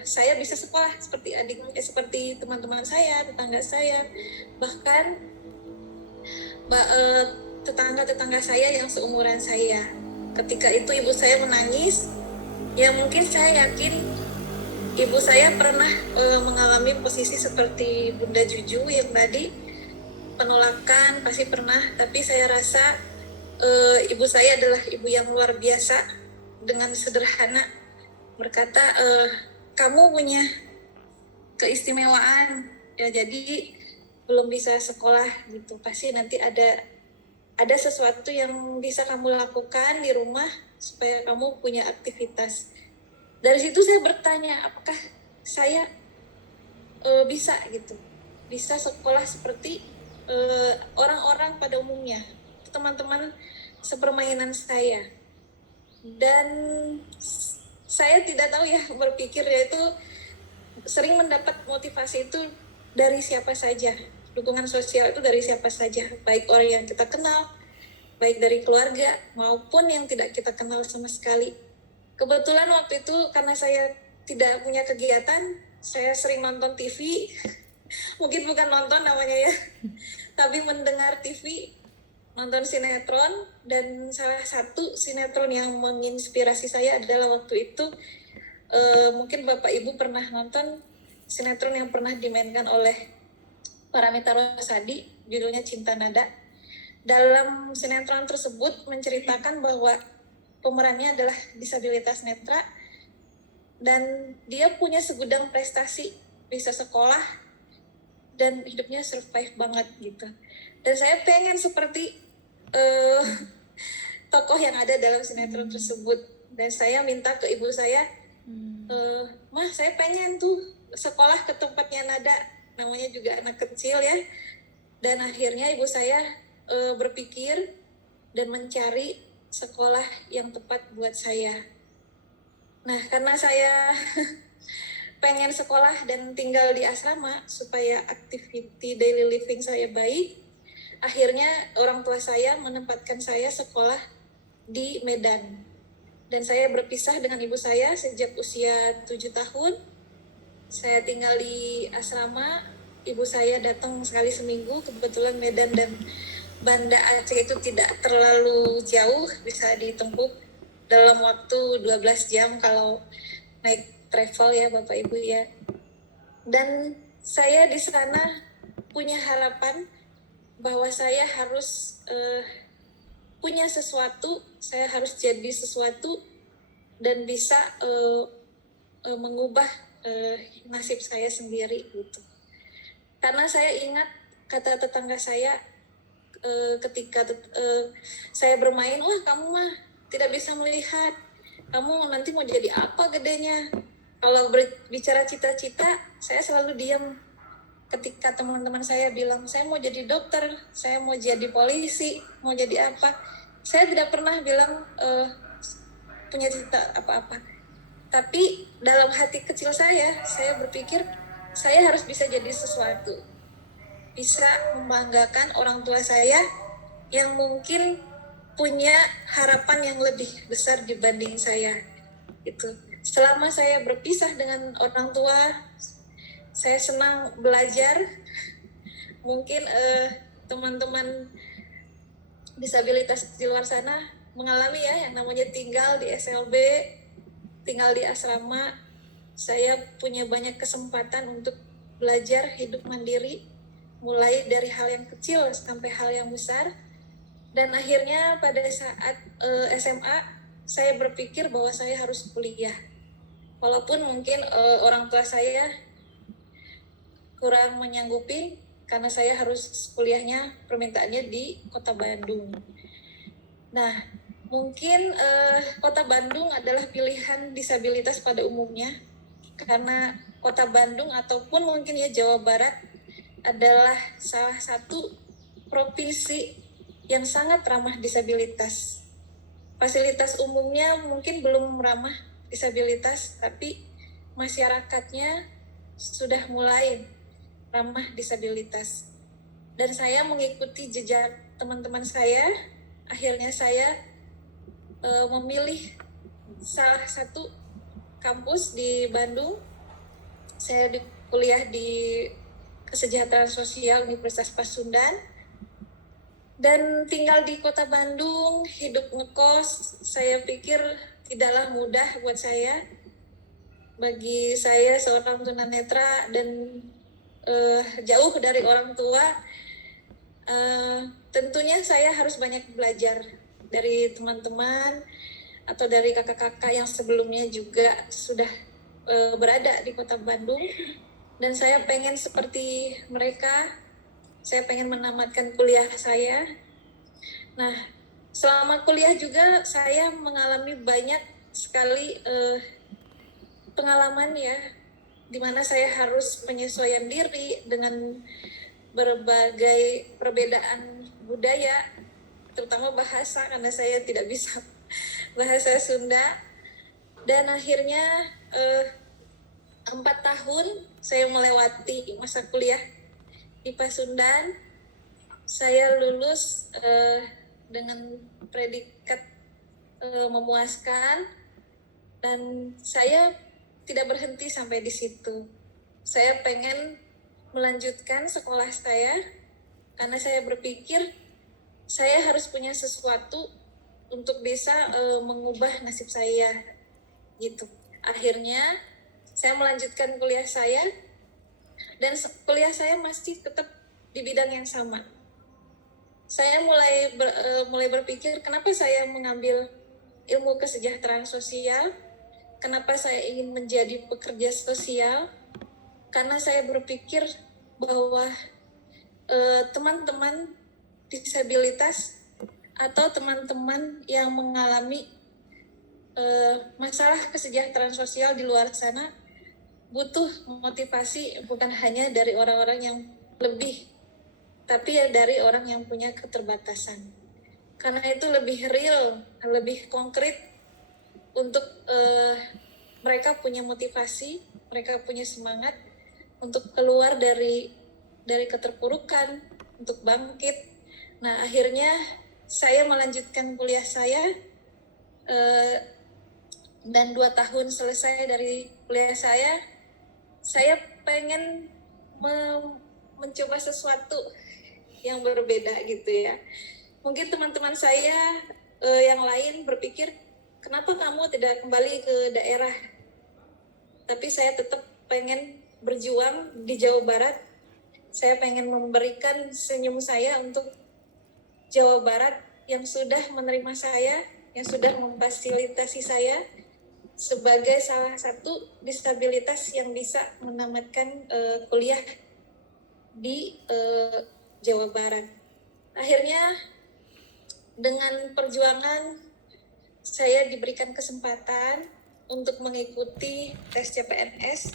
saya bisa sekolah seperti seperti teman-teman saya, tetangga saya, bahkan tetangga-tetangga saya yang seumuran saya. Ketika itu ibu saya menangis. Ya mungkin saya yakin ibu saya pernah mengalami posisi seperti Bunda Juju yang tadi, penolakan pasti pernah. Tapi saya rasa ibu saya adalah ibu yang luar biasa, dengan sederhana berkata, kamu punya keistimewaan ya, jadi belum bisa sekolah gitu, pasti nanti ada sesuatu yang bisa kamu lakukan di rumah supaya kamu punya aktivitas. Dari situ saya bertanya, apakah saya bisa gitu, bisa sekolah seperti orang-orang pada umumnya, teman-teman sepermainan saya. Dan saya tidak tahu ya, berpikir yaitu sering mendapat motivasi itu dari siapa saja, dukungan sosial itu dari siapa saja, baik orang yang kita kenal, baik dari keluarga maupun yang tidak kita kenal sama sekali. Kebetulan waktu itu karena saya tidak punya kegiatan, saya sering nonton TV. Mungkin bukan nonton namanya ya, tapi mendengar TV, nonton sinetron. Dan salah satu sinetron yang menginspirasi saya adalah waktu itu, mungkin Bapak Ibu pernah nonton sinetron yang pernah dimainkan oleh Paramitha Rosadi, judulnya Cinta Nada. Dalam sinetron tersebut menceritakan bahwa pemerannya adalah disabilitas netra dan dia punya segudang prestasi, bisa sekolah dan hidupnya survive banget gitu. Dan saya pengen seperti tokoh yang ada dalam sinetron tersebut. Dan saya minta ke ibu saya, Mah saya pengen tuh sekolah ke tempatnya Nada, namanya juga anak kecil ya. Dan akhirnya ibu saya berpikir dan mencari sekolah yang tepat buat saya. Nah, karena saya pengen sekolah dan tinggal di asrama supaya activity daily living saya baik, akhirnya orang tua saya menempatkan saya sekolah di Medan. Dan saya berpisah dengan ibu saya sejak usia 7 tahun. Saya tinggal di asrama, ibu saya datang sekali seminggu. Kebetulan Medan dan Banda Aceh itu tidak terlalu jauh, bisa ditempuh dalam waktu 12 jam kalau naik travel ya Bapak Ibu ya. Dan saya di sana punya harapan bahwa saya harus punya sesuatu, saya harus jadi sesuatu dan bisa mengubah nasib saya sendiri gitu. Karena saya ingat kata tetangga saya ketika saya bermain, wah kamu mah tidak bisa melihat, kamu nanti mau jadi apa gedenya. Kalau berbicara cita-cita, saya selalu diam. Ketika teman-teman saya bilang, saya mau jadi dokter, saya mau jadi polisi, mau jadi apa, saya tidak pernah bilang punya cita apa-apa. Tapi dalam hati kecil saya berpikir, saya harus bisa jadi sesuatu, bisa membanggakan orang tua saya yang mungkin punya harapan yang lebih besar dibanding saya. Itu. Selama saya berpisah dengan orang tua, saya senang belajar. Mungkin teman-teman disabilitas di luar sana mengalami ya yang namanya tinggal di SLB, tinggal di asrama. Saya punya banyak kesempatan untuk belajar hidup mandiri, mulai dari hal yang kecil sampai hal yang besar. Dan akhirnya pada saat SMA, saya berpikir bahwa saya harus kuliah. Walaupun mungkin orang tua saya kurang menyanggupi, karena saya harus kuliahnya permintaannya di Kota Bandung. Nah, mungkin Kota Bandung adalah pilihan disabilitas pada umumnya, karena Kota Bandung ataupun mungkin ya Jawa Barat adalah salah satu provinsi yang sangat ramah disabilitas. Fasilitas umumnya mungkin belum ramah disabilitas, tapi masyarakatnya sudah mulai ramah disabilitas. Dan saya mengikuti jejak teman-teman saya, akhirnya saya memilih salah satu kampus di Bandung. Saya kuliah di Kesejahteraan Sosial Universitas Pasundan. Dan tinggal di Kota Bandung, hidup ngekos, saya pikir tidaklah mudah buat saya. Bagi saya seorang tunanetra dan jauh dari orang tua, tentunya saya harus banyak belajar dari teman-teman atau dari kakak-kakak yang sebelumnya juga sudah berada di Kota Bandung. Dan saya pengen seperti mereka, saya pengen menamatkan kuliah saya. Nah, selama kuliah juga saya mengalami banyak sekali pengalaman ya, di mana saya harus penyesuaian diri dengan berbagai perbedaan budaya, terutama bahasa, karena saya tidak bisa bahasa Sunda. Dan akhirnya 4 tahun saya melewati masa kuliah di Pasundan. Saya lulus dengan predikat memuaskan, dan saya tidak berhenti sampai di situ. Saya pengen melanjutkan sekolah saya, karena saya berpikir saya harus punya sesuatu untuk bisa mengubah nasib saya, gitu. Akhirnya saya melanjutkan kuliah saya, dan kuliah saya masih tetap di bidang yang sama. Saya mulai berpikir, kenapa saya mengambil ilmu kesejahteraan sosial, kenapa saya ingin menjadi pekerja sosial, karena saya berpikir bahwa teman-teman disabilitas atau teman-teman yang mengalami masalah kesejahteraan sosial di luar sana butuh motivasi, bukan hanya dari orang-orang yang lebih, tapi ya dari orang yang punya keterbatasan. Karena itu lebih real, lebih konkret untuk mereka punya motivasi, mereka punya semangat untuk keluar dari keterpurukan, untuk bangkit. Nah, akhirnya saya melanjutkan kuliah saya, dan 2 tahun selesai dari kuliah saya pengen mencoba sesuatu yang berbeda gitu ya. Mungkin teman-teman saya yang lain berpikir, kenapa kamu tidak kembali ke daerah? Tapi saya tetap pengen berjuang di Jawa Barat. Saya pengen memberikan senyum saya untuk Jawa Barat yang sudah menerima saya, yang sudah memfasilitasi saya sebagai salah satu disabilitas yang bisa menamatkan kuliah di Jawa Barat. Akhirnya dengan perjuangan saya diberikan kesempatan untuk mengikuti tes CPNS.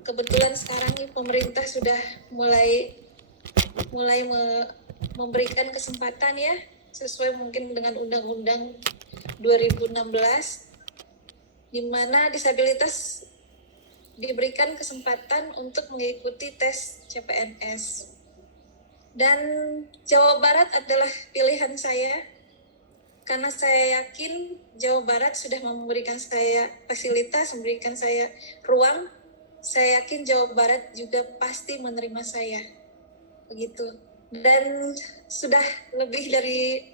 Kebetulan sekarang nih pemerintah sudah mulai memberikan kesempatan ya, sesuai mungkin dengan Undang-Undang 2016, di mana disabilitas diberikan kesempatan untuk mengikuti tes CPNS. Dan Jawa Barat adalah pilihan saya, karena saya yakin Jawa Barat sudah memberikan saya fasilitas, memberikan saya ruang. Saya yakin Jawa Barat juga pasti menerima saya, begitu. Dan sudah lebih dari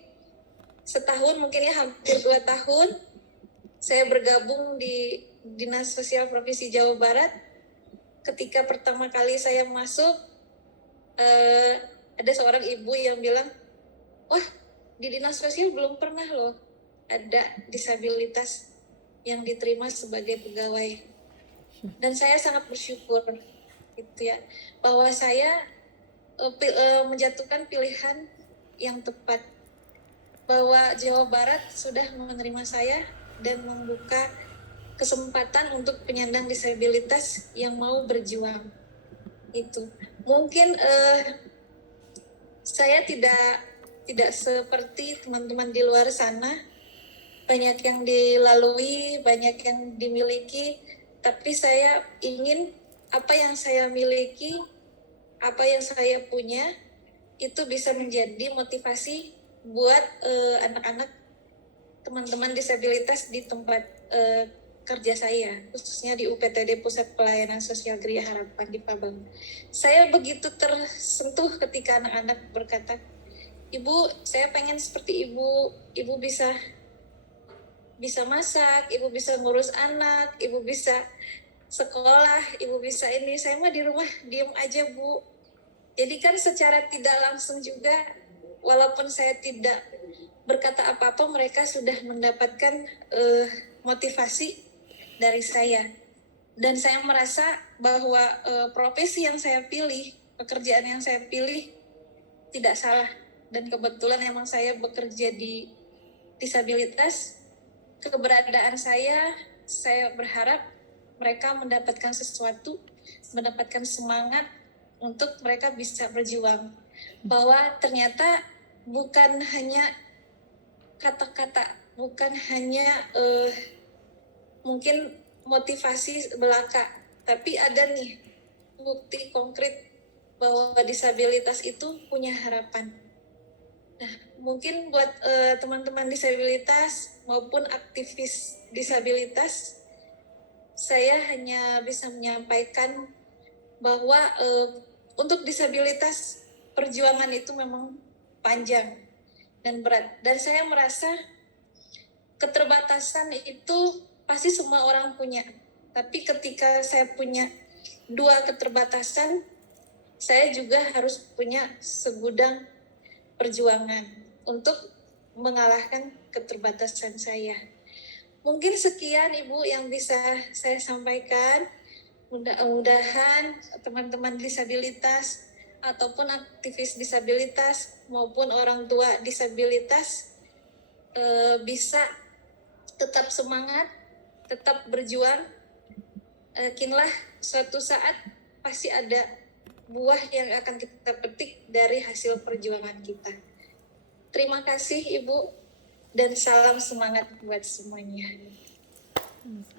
setahun, mungkin ya hampir 2 tahun, saya bergabung di Dinas Sosial Provinsi Jawa Barat. Ketika pertama kali saya masuk, ada seorang ibu yang bilang, wah, di Dinas Sosial belum pernah loh ada disabilitas yang diterima sebagai pegawai. Dan saya sangat bersyukur gitu ya, bahwa saya menjatuhkan pilihan yang tepat, bahwa Jawa Barat sudah menerima saya dan membuka kesempatan untuk penyandang disabilitas yang mau berjuang. Itu mungkin saya tidak seperti teman-teman di luar sana, banyak yang dilalui, banyak yang dimiliki, tapi saya ingin apa yang saya miliki, apa yang saya punya itu bisa menjadi motivasi buat anak-anak teman-teman disabilitas di tempat kerja saya, khususnya di UPTD Pusat Pelayanan Sosial Gria Harapan di Pabang. Saya begitu tersentuh ketika anak-anak berkata, Ibu, saya pengen seperti Ibu, Ibu bisa masak, Ibu bisa ngurus anak, Ibu bisa sekolah, Ibu bisa ini. Saya mah di rumah diem aja, Bu. Jadi kan secara tidak langsung juga, walaupun saya tidak berkata apa-apa, mereka sudah mendapatkan motivasi dari saya. Dan saya merasa bahwa profesi yang saya pilih, pekerjaan yang saya pilih tidak salah. Dan kebetulan emang saya bekerja di disabilitas, keberadaan saya berharap mereka mendapatkan sesuatu, mendapatkan semangat untuk mereka bisa berjuang. Bahwa ternyata bukan hanya kata-kata, bukan hanya mungkin motivasi belaka, tapi ada nih bukti konkret bahwa disabilitas itu punya harapan. Nah, mungkin buat teman-teman disabilitas maupun aktivis disabilitas, saya hanya bisa menyampaikan bahwa untuk disabilitas perjuangan itu memang panjang dan berat. Dan saya merasa keterbatasan itu pasti semua orang punya. Tapi ketika saya punya 2 keterbatasan, saya juga harus punya segudang perjuangan untuk mengalahkan keterbatasan saya. Mungkin sekian Ibu yang bisa saya sampaikan. Mudah-mudahan teman-teman disabilitas ataupun aktivis disabilitas maupun orang tua disabilitas bisa tetap semangat, tetap berjuang. Yakinlah suatu saat pasti ada buah yang akan kita petik dari hasil perjuangan kita. Terima kasih Ibu dan salam semangat buat semuanya.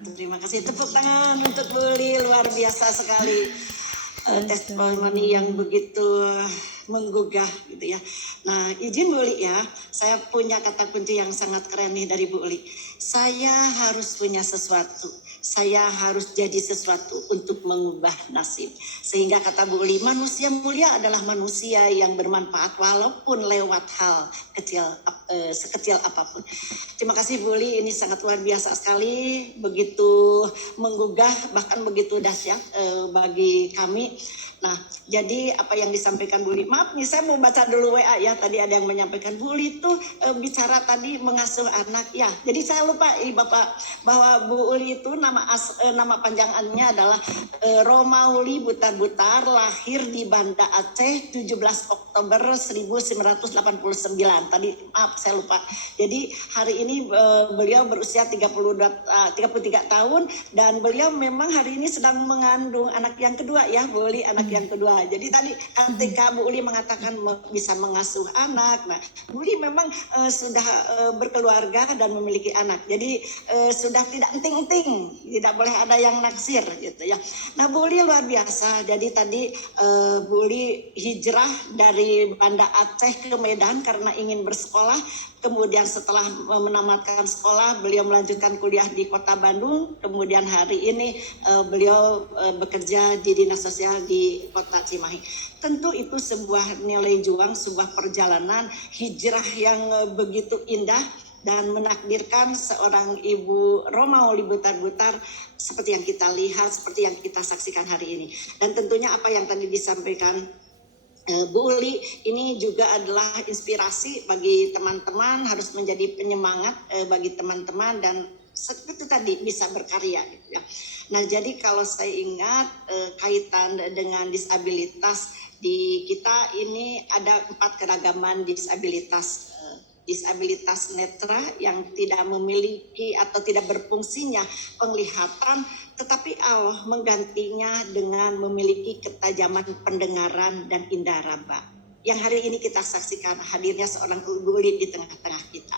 Terima kasih, tepuk tangan untuk Bu Li, luar biasa sekali testimoni yang begitu menggugah gitu ya. Nah, izin Bu Li ya, saya punya kata kunci yang sangat keren nih dari Bu Li. Saya harus punya sesuatu. Saya harus jadi sesuatu untuk mengubah nasib. Sehingga kata Bu Li, manusia mulia adalah manusia yang bermanfaat walaupun lewat hal kecil, sekecil apapun. Terima kasih Bu Li, ini sangat luar biasa sekali, begitu menggugah, bahkan begitu dahsyat bagi kami. Nah, jadi apa yang disampaikan Bu Li, maaf nih saya mau baca dulu WA ya, tadi ada yang menyampaikan Bu Li itu bicara tadi mengasuh anak ya. Jadi saya lupa Bapak bahwa Bu Li itu nama nama panjangannya adalah Romauli Butar-Butar, lahir di Banda Aceh 17 Oktober 1989. Tadi maaf saya lupa. Jadi hari ini beliau berusia 33 tahun dan beliau memang hari ini sedang mengandung anak yang kedua ya, Bu Uli, anak yang kedua. Jadi tadi ketika Bu Uli mengatakan bisa mengasuh anak, nah Bu Uli memang sudah berkeluarga dan memiliki anak. Jadi sudah tidak enting-enting, tidak boleh ada yang naksir gitu ya. Nah Bu Uli luar biasa. Jadi tadi Bu Uli hijrah dari Banda Aceh ke Medan karena ingin bersekolah. Kemudian setelah menamatkan sekolah, beliau melanjutkan kuliah di Kota Bandung. Kemudian hari ini beliau bekerja di Dinas Sosial di Kota Cimahi. Tentu itu sebuah nilai juang, sebuah perjalanan hijrah yang begitu indah dan menakdirkan seorang ibu Romauli Butar-Butar seperti yang kita lihat, seperti yang kita saksikan hari ini. Dan tentunya apa yang tadi disampaikan Bu Uli ini juga adalah inspirasi bagi teman-teman, harus menjadi penyemangat bagi teman-teman dan seperti tadi bisa berkarya gitu ya. Nah jadi kalau saya ingat kaitan dengan disabilitas di kita ini ada 4 keragaman disabilitas. Disabilitas netra yang tidak memiliki atau tidak berfungsinya penglihatan, tetapi Allah menggantinya dengan memiliki ketajaman pendengaran dan indaraba. Yang hari ini kita saksikan hadirnya seorang Ibu Uli di tengah-tengah kita.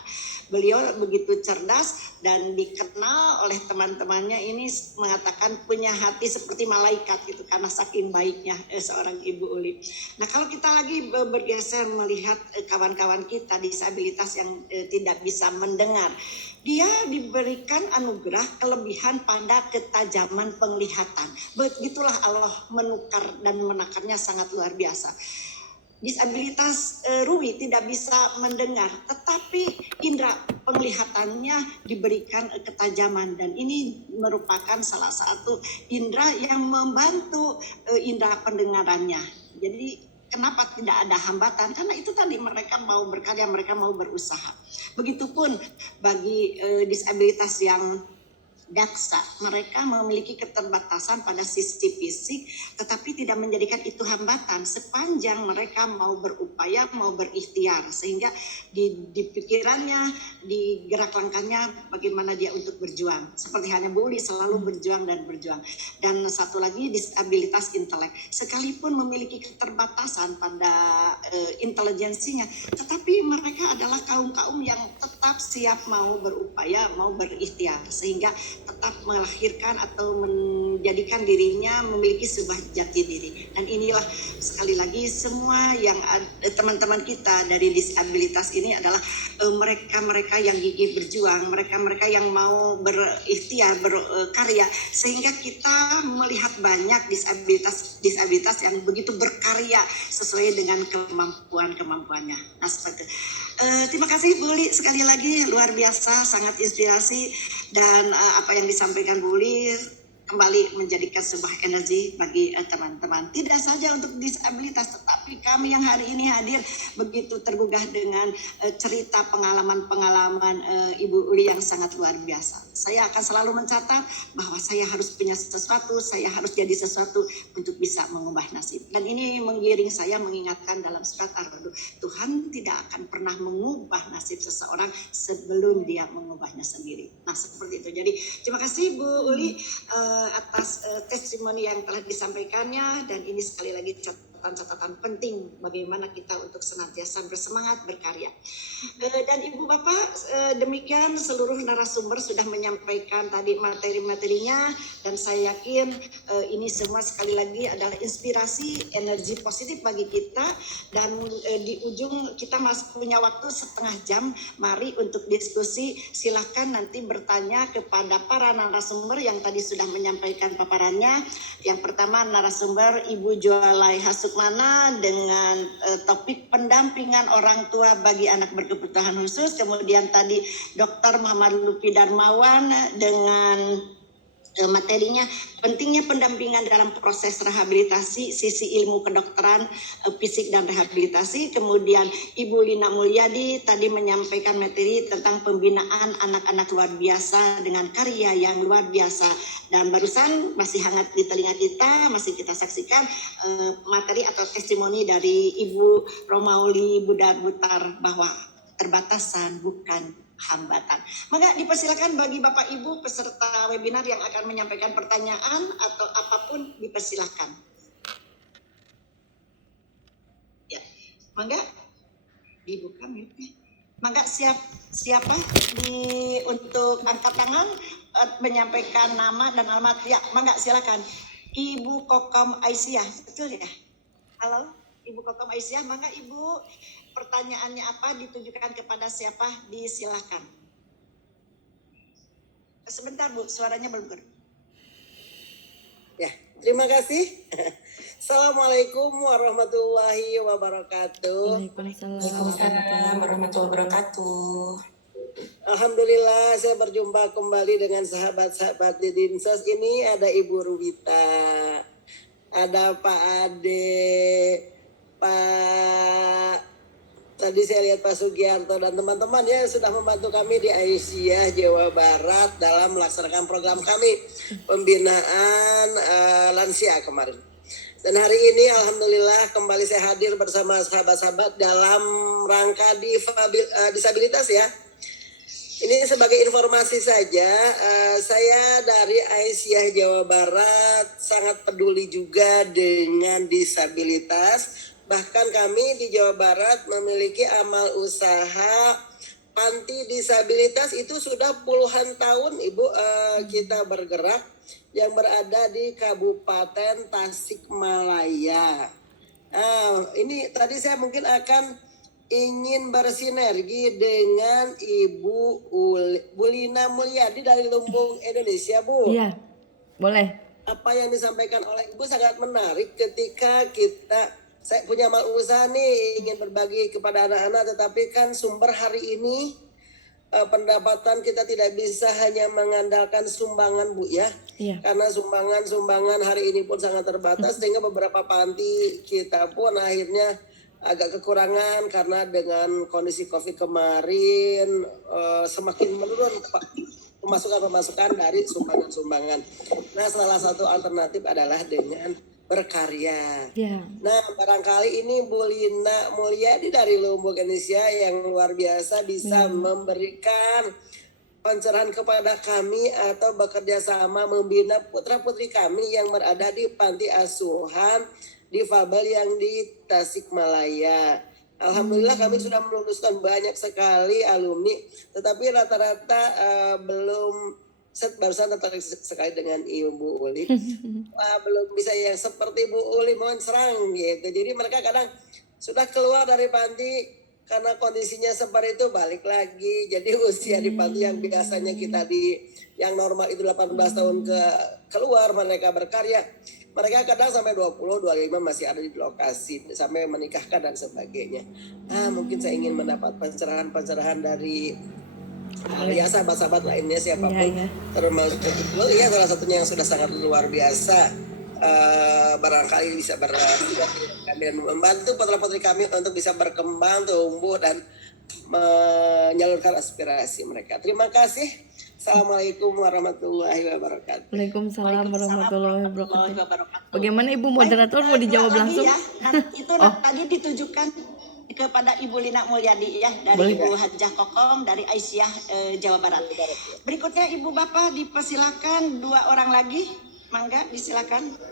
Beliau begitu cerdas dan dikenal oleh teman-temannya ini mengatakan punya hati seperti malaikat gitu karena saking baiknya seorang Ibu Uli. Nah kalau kita lagi bergeser melihat kawan-kawan kita disabilitas yang tidak bisa mendengar, dia diberikan anugerah kelebihan pada ketajaman penglihatan. Begitulah Allah menukar dan menakarnya sangat luar biasa. Disabilitas Rui tidak bisa mendengar, tetapi indera penglihatannya diberikan ketajaman dan ini merupakan salah satu indera yang membantu indera pendengarannya. Jadi kenapa tidak ada hambatan? Karena itu tadi mereka mau berkarya, mereka mau berusaha. Begitupun bagi disabilitas yang daksa, mereka memiliki keterbatasan pada sisi fisik, tetapi tidak menjadikan itu hambatan sepanjang mereka mau berupaya, mau berikhtiar, sehingga di pikirannya, di gerak langkahnya bagaimana dia untuk berjuang. Seperti halnya Bu Uli selalu berjuang dan berjuang. Dan satu lagi disabilitas intelek, sekalipun memiliki keterbatasan pada intelijensinya, tetapi mereka adalah kaum-kaum yang tetap siap mau berupaya, mau berikhtiar, sehingga tetap melahirkan atau menjadikan dirinya memiliki sebuah jati diri. Dan inilah sekali lagi semua yang teman-teman kita dari disabilitas ini adalah mereka-mereka yang gigih berjuang, mereka-mereka yang mau berikhtiar, berkarya, sehingga kita melihat banyak disabilitas yang begitu berkarya sesuai dengan kemampuannya. Nah, seperti terima kasih Bu Uli sekali lagi, luar biasa, sangat inspirasi dan apa yang disampaikan Bu Uli kembali menjadikan sebuah energi bagi teman-teman. Tidak saja untuk disabilitas, tetapi kami yang hari ini hadir begitu tergugah dengan cerita pengalaman-pengalaman Ibu Uli yang sangat luar biasa. Saya akan selalu mencatat bahwa saya harus punya sesuatu, saya harus jadi sesuatu untuk bisa mengubah nasib. Dan ini menggiring saya mengingatkan dalam surat Ar-Ra'd, Tuhan tidak akan pernah mengubah nasib seseorang sebelum dia mengubahnya sendiri. Nah seperti itu. Jadi terima kasih Bu Uli atas testimoni yang telah disampaikannya, dan ini sekali lagi catatan-catatan penting bagaimana kita untuk senantiasa bersemangat berkarya. Dan Ibu Bapak, demikian seluruh narasumber sudah menyampaikan tadi materi-materinya, dan saya yakin ini semua sekali lagi adalah inspirasi, energi positif bagi kita. Dan di ujung kita masih punya waktu setengah jam, mari untuk diskusi. Silakan nanti bertanya kepada para narasumber yang tadi sudah menyampaikan paparannya. Yang pertama narasumber Ibu Jualaiha Sukmana dengan topik pendampingan orang tua bagi anak berkebutuhan khusus. Kemudian tadi Dr. Muhammad Lutfi Darmawan dengan materinya pentingnya pendampingan dalam proses rehabilitasi sisi ilmu kedokteran fisik dan rehabilitasi. Kemudian Ibu Lina Mulyadi tadi menyampaikan materi tentang pembinaan anak-anak luar biasa dengan karya yang luar biasa, dan barusan masih hangat di telinga kita, masih kita saksikan materi atau testimoni dari Ibu Romauli Budar Butar bahwa keterbatasan bukan hambatan. Maka dipersilakan bagi Bapak Ibu peserta webinar yang akan menyampaikan pertanyaan atau apapun, dipersilakan. Ya, mangga dibuka mic-nya. Mangga siapa untuk angkat tangan menyampaikan nama dan alamat. Ya, mangga silakan. Ibu Kokom Aisyah, betul ya? Halo, Ibu Kokom Aisyah, mangga Ibu. Pertanyaannya apa, ditujukan kepada siapa, disilakan. Sebentar Bu, suaranya belum keluar. Ya, terima kasih. Assalamualaikum warahmatullahi wabarakatuh. Waalaikumsalam warahmatullahi wabarakatuh. Alhamdulillah saya berjumpa kembali dengan sahabat-sahabat di Dinsos. Ini ada Ibu Ruwita, ada Pak Ade, Pak tadi saya lihat Pak Sugiarto dan teman-teman ya sudah membantu kami di Aisyah Jawa Barat dalam melaksanakan program kami pembinaan lansia kemarin. Dan hari ini alhamdulillah kembali saya hadir bersama sahabat-sahabat dalam rangka disabilitas ya. Ini sebagai informasi saja, saya dari Aisyah Jawa Barat sangat peduli juga dengan disabilitas. Bahkan kami di Jawa Barat memiliki amal usaha panti disabilitas itu sudah puluhan tahun Ibu kita bergerak yang berada di Kabupaten Tasikmalaya. Ini tadi saya mungkin akan ingin bersinergi dengan Ibu Lina Mulyadi dari Lumbung Indonesia, Bu. Iya, boleh. Apa yang disampaikan oleh Ibu sangat menarik ketika saya punya amal usaha nih ingin berbagi kepada anak-anak, tetapi kan sumber hari ini pendapatan kita tidak bisa hanya mengandalkan sumbangan Bu ya. Iya. Karena sumbangan hari ini pun sangat terbatas sehingga beberapa panti kita pun akhirnya agak kekurangan karena dengan kondisi Covid kemarin semakin menurun pemasukan dari sumbangan-sumbangan. Nah, salah satu alternatif adalah dengan berkarya. Ya. Nah, barangkali ini Bu Lina Mulyadi dari Lumbung Indonesia yang luar biasa bisa memberikan pencerahan kepada kami atau bekerja sama membina putra-putri kami yang berada di panti asuhan difabel yang di Tasikmalaya. Alhamdulillah kami sudah meluluskan banyak sekali alumni, tetapi rata-rata belum. Saya barusan tertarik sekali dengan Ibu Uli. Belum bisa yang seperti Bu Uli mohon serang gitu. Jadi mereka kadang sudah keluar dari panti karena kondisinya seperti itu balik lagi. Jadi usia di panti yang biasanya kita yang normal itu 18 tahun keluar mereka berkarya. Mereka kadang sampai 20, 25 masih ada di lokasi sampai menikahkan dan sebagainya. Mungkin saya ingin mendapat pencerahan dari ya sahabat-sahabat lainnya siapapun termasuk ya salah satunya yang sudah sangat luar biasa barangkali bisa kami dan membantu putra-putri kami untuk bisa berkembang, tumbuh dan menyalurkan aspirasi mereka. Terima kasih. Assalamualaikum warahmatullahi wabarakatuh. Waalaikumsalam warahmatullahi wabarakatuh. Bagaimana Ibu moderator mau dijawab langsung? Ya. Itu tadi ditujukan kepada Ibu Lina Mulyadi ya dari Boleh. Ibu Hajah Kokom dari Aisyah Jawa Barat. Berikutnya Ibu Bapak dipersilakan 2 orang lagi, mangga disilakan.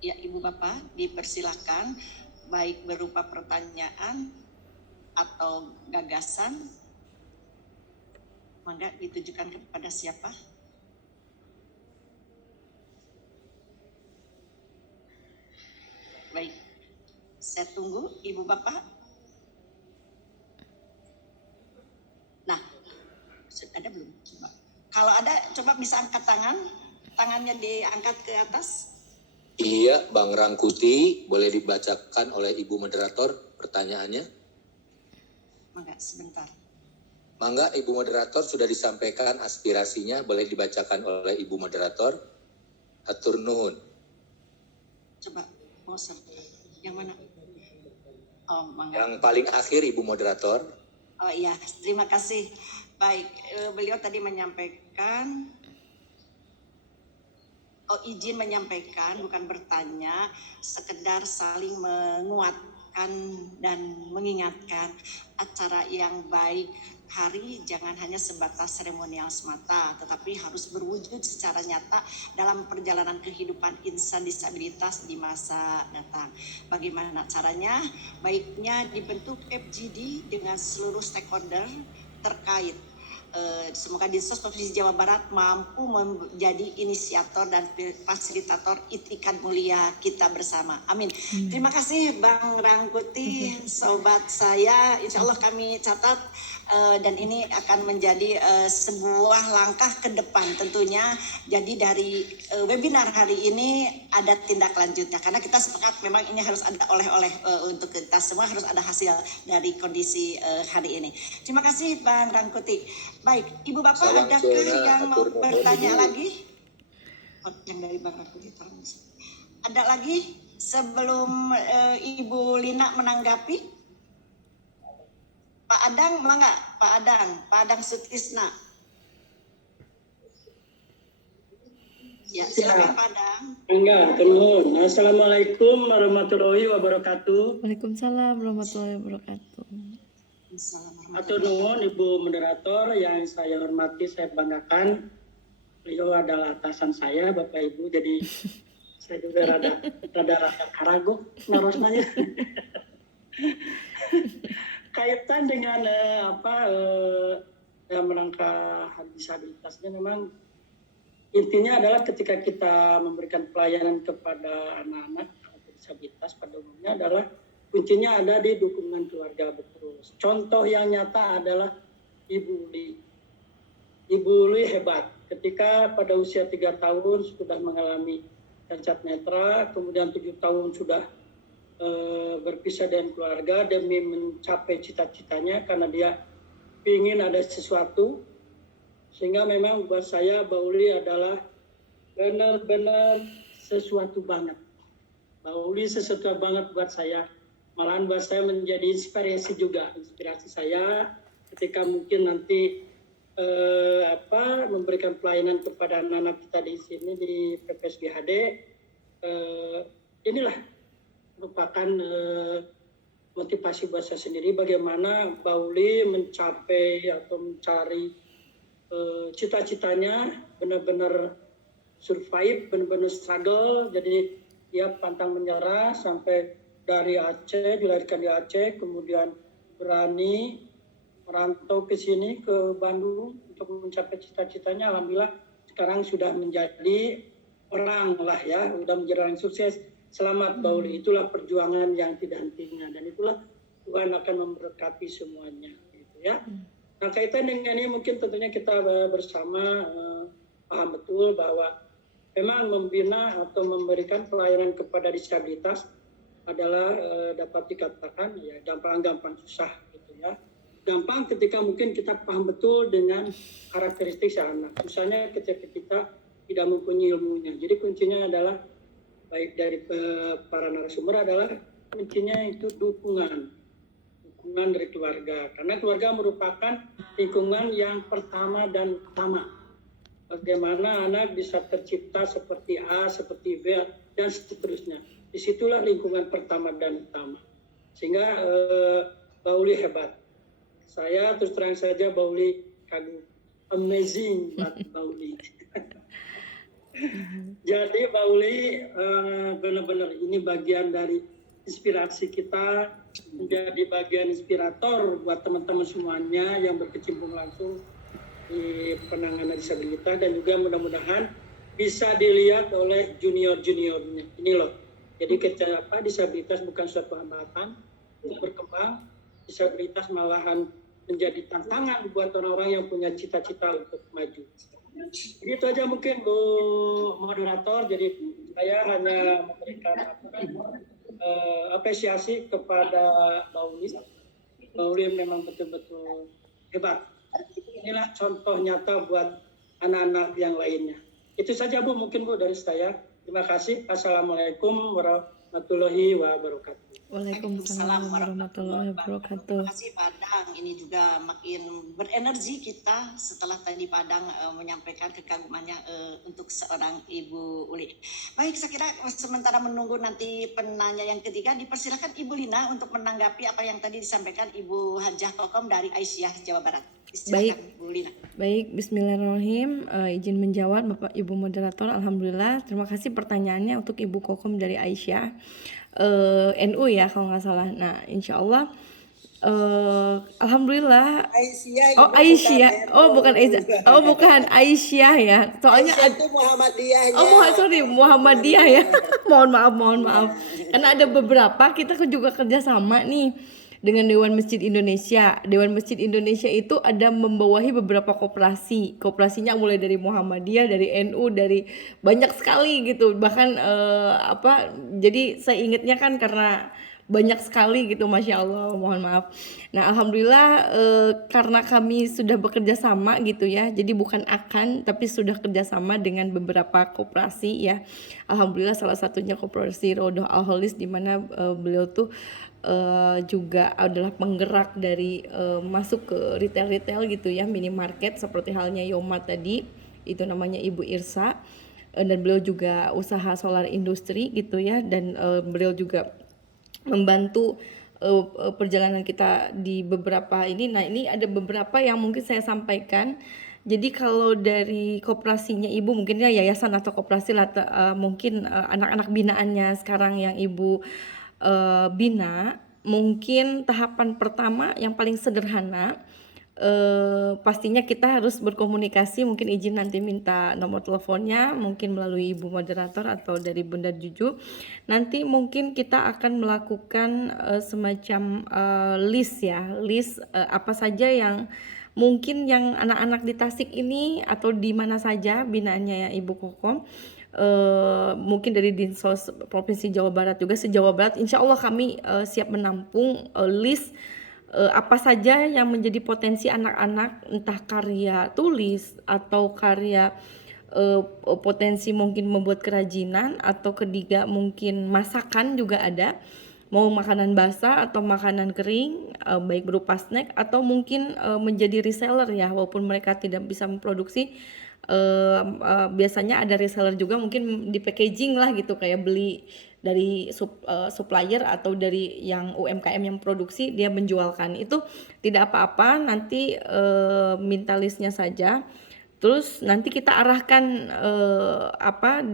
Ya Ibu Bapak dipersilakan baik berupa pertanyaan atau gagasan. Mangga ditujukan kepada siapa? Baik, saya tunggu Ibu Bapak. Nah, ada belum? Coba. Kalau ada, coba bisa angkat tangan. Tangannya diangkat ke atas. Iya, Bang Rangkuti, boleh dibacakan oleh Ibu Moderator pertanyaannya? Mangga sebentar. Mangga, Ibu Moderator sudah disampaikan aspirasinya, boleh dibacakan oleh Ibu Moderator. Hatur nuhun. Coba Moser. Yang mana? Oh, mangga. Yang paling akhir Ibu Moderator. Oh iya, terima kasih. Baik, beliau tadi menyampaikan, izin menyampaikan, bukan bertanya, sekedar saling menguatkan dan mengingatkan acara yang baik hari jangan hanya sebatas seremonial semata, tetapi harus berwujud secara nyata dalam perjalanan kehidupan insan disabilitas di masa datang. Bagaimana caranya? Baiknya dibentuk FGD dengan seluruh stakeholder terkait. Semoga Dinsos Provinsi Jawa Barat mampu menjadi inisiator dan fasilitator itikat mulia kita bersama. Amin. Terima kasih Bang Rangkuti, sobat saya. Insya Allah kami catat dan ini akan menjadi sebuah langkah ke depan tentunya. Jadi dari webinar hari ini ada tindak lanjutnya karena kita sepakat memang ini harus ada oleh-oleh untuk kita semua, harus ada hasil dari kondisi hari ini. Terima kasih Bang Rangkuti. Baik, Ibu Bapak, Salam adakah zona, yang mau atur nuhun, bertanya Ibu. lagi? Oh, yang dari Bang Rangkuti. Ada lagi sebelum Ibu Lina menanggapi? Pak Adang, mangga, Pak Adang Sutisna. Ya, silakan Pak Adang. Enggak, turun. Assalamualaikum warahmatullahi wabarakatuh. Waalaikumsalam warahmatullahi wabarakatuh. Atur nuhun Ibu Moderator yang saya hormati, saya banggakan. Beliau adalah atasan saya, Bapak Ibu, jadi saya juga rada karagu narosnya. Kaitan dengan merangka disabilitasnya, memang intinya adalah ketika kita memberikan pelayanan kepada anak-anak disabilitas pada umumnya adalah kuncinya ada di dukungan keluarga betul. Contoh yang nyata adalah Ibu Uli. Ibu Uli hebat. Ketika pada usia 3 tahun sudah mengalami cacat netra, kemudian 7 tahun sudah berpisah dengan keluarga demi mencapai cita-citanya karena dia ingin ada sesuatu. Sehingga memang buat saya Mbak Uli adalah benar-benar sesuatu banget. Mbak Uli sesuatu banget buat saya. Malahan buat saya menjadi inspirasi juga, inspirasi saya ketika mungkin nanti memberikan pelayanan kepada anak-anak kita di sini di PPSGHD. Inilah merupakan motivasi buat saya sendiri bagaimana Mbak Uli mencapai atau mencari cita-citanya, benar-benar survive, benar-benar struggle, jadi dia pantang menyerah sampai dari Aceh, dilahirkan di Aceh, kemudian berani merantau ke sini, ke Bandung untuk mencapai cita-citanya. Alhamdulillah sekarang sudah menjadi orang lah ya, sudah menjadi orang sukses. Selamat Mbak Uli, itulah perjuangan yang tidak hentinya dan itulah Tuhan akan memberkati semuanya gitu ya. Nah kaitan dengan ini mungkin tentunya kita bersama paham betul bahwa memang membina atau memberikan pelayanan kepada disabilitas adalah dapat dikatakan ya gampang susah gitu ya. Gampang ketika mungkin kita paham betul dengan karakteristik si anak. Susahnya ketika kita tidak mempunyai ilmunya. Jadi kuncinya adalah baik dari para narasumber adalah kuncinya itu dukungan dari keluarga. Karena keluarga merupakan lingkungan yang pertama dan utama. Bagaimana anak bisa tercipta seperti A, seperti B, dan seterusnya. Disitulah lingkungan pertama dan utama. Sehingga Mbak Uli hebat. Saya terus terang saja Mbak Uli kagum. Amazing Mbak Uli. Jadi Mbak Uli benar-benar ini bagian dari inspirasi kita, menjadi bagian inspirator buat teman-teman semuanya yang berkecimpung langsung di penanganan disabilitas dan juga mudah-mudahan bisa dilihat oleh junior-juniornya. Ini loh. Jadi disabilitas bukan suatu hambatan untuk berkembang, disabilitas malahan menjadi tantangan buat orang-orang yang punya cita-cita untuk maju. Begitu aja mungkin Bu Moderator. Jadi saya hanya memberikan apresiasi kepada Mbak Uli. Mbak Uli memang betul-betul hebat. Inilah contoh nyata buat anak-anak yang lainnya. Itu saja Bu, mungkin Bu dari saya. Terima kasih. Assalamualaikum warahmatullahi wabarakatuh. Waalaikumsalam warahmatullahi wabarakatuh. Terima kasih Padang. Ini juga makin berenergi kita setelah tadi Padang menyampaikan kekagumannya untuk seorang Ibu Uli. Baik, saya kira sementara menunggu nanti penanya yang ketiga, dipersilakan Ibu Lina untuk menanggapi apa yang tadi disampaikan Ibu Hajah Kokom dari Aisyah, Jawa Barat. Silakan, Bu Lina. Baik, bismillahirrahmanirrahim. Izin menjawab Bapak Ibu Moderator. Alhamdulillah, terima kasih pertanyaannya untuk Ibu Kokom dari Aisyah. NU ya kalau nggak salah. Nah, insya Allah, alhamdulillah. Aisyah. Oh Aisyah, bukan Aisyah, bukan Aisyah ya. Soalnya Aisyah itu Muhammadiyahnya. sorry Muhammadiyah ya. mohon maaf. Karena ada beberapa kita juga kerjasama nih dengan Dewan Masjid Indonesia. Dewan Masjid Indonesia itu ada membawahi beberapa koperasi. Koperasinya mulai dari Muhammadiyah, dari NU, dari banyak sekali gitu. Bahkan jadi saya ingatnya kan karena banyak sekali gitu, Masya Allah, mohon maaf. Nah, alhamdulillah karena kami sudah bekerja sama gitu ya, jadi bukan akan tapi sudah kerjasama dengan beberapa koperasi ya. Alhamdulillah salah satunya koperasi Rodoh Al-Holis, di mana beliau tuh juga adalah penggerak dari masuk ke retail gitu ya, minimarket seperti halnya Yoma tadi, itu namanya Ibu Irsa, dan beliau juga usaha solar industri gitu ya, dan beliau juga membantu perjalanan kita di beberapa ini. Nah, ini ada beberapa yang mungkin saya sampaikan. Jadi kalau dari koperasinya Ibu, mungkin ya yayasan atau koperasi lah, mungkin anak-anak binaannya sekarang yang Ibu bina, mungkin tahapan pertama yang paling sederhana, pastinya kita harus berkomunikasi. Mungkin izin nanti minta nomor teleponnya, mungkin melalui Ibu Moderator atau dari Bunda Juju. Nanti mungkin kita akan melakukan semacam list apa saja yang mungkin yang anak-anak di Tasik ini atau di mana saja binaannya ya Ibu Kokom, mungkin dari Dinsos Provinsi Jawa Barat juga, se-Jawa Barat, insya Allah kami siap menampung list apa saja yang menjadi potensi anak-anak, entah karya tulis atau karya potensi mungkin membuat kerajinan, atau ketiga mungkin masakan juga ada, mau makanan basah atau makanan kering, baik berupa snack atau mungkin menjadi reseller ya, walaupun mereka tidak bisa memproduksi. Biasanya ada reseller juga, mungkin di packaging lah gitu, kayak beli dari supplier atau dari yang UMKM yang produksi, dia menjualkan. Itu tidak apa-apa, nanti minta listnya saja. Terus nanti kita arahkan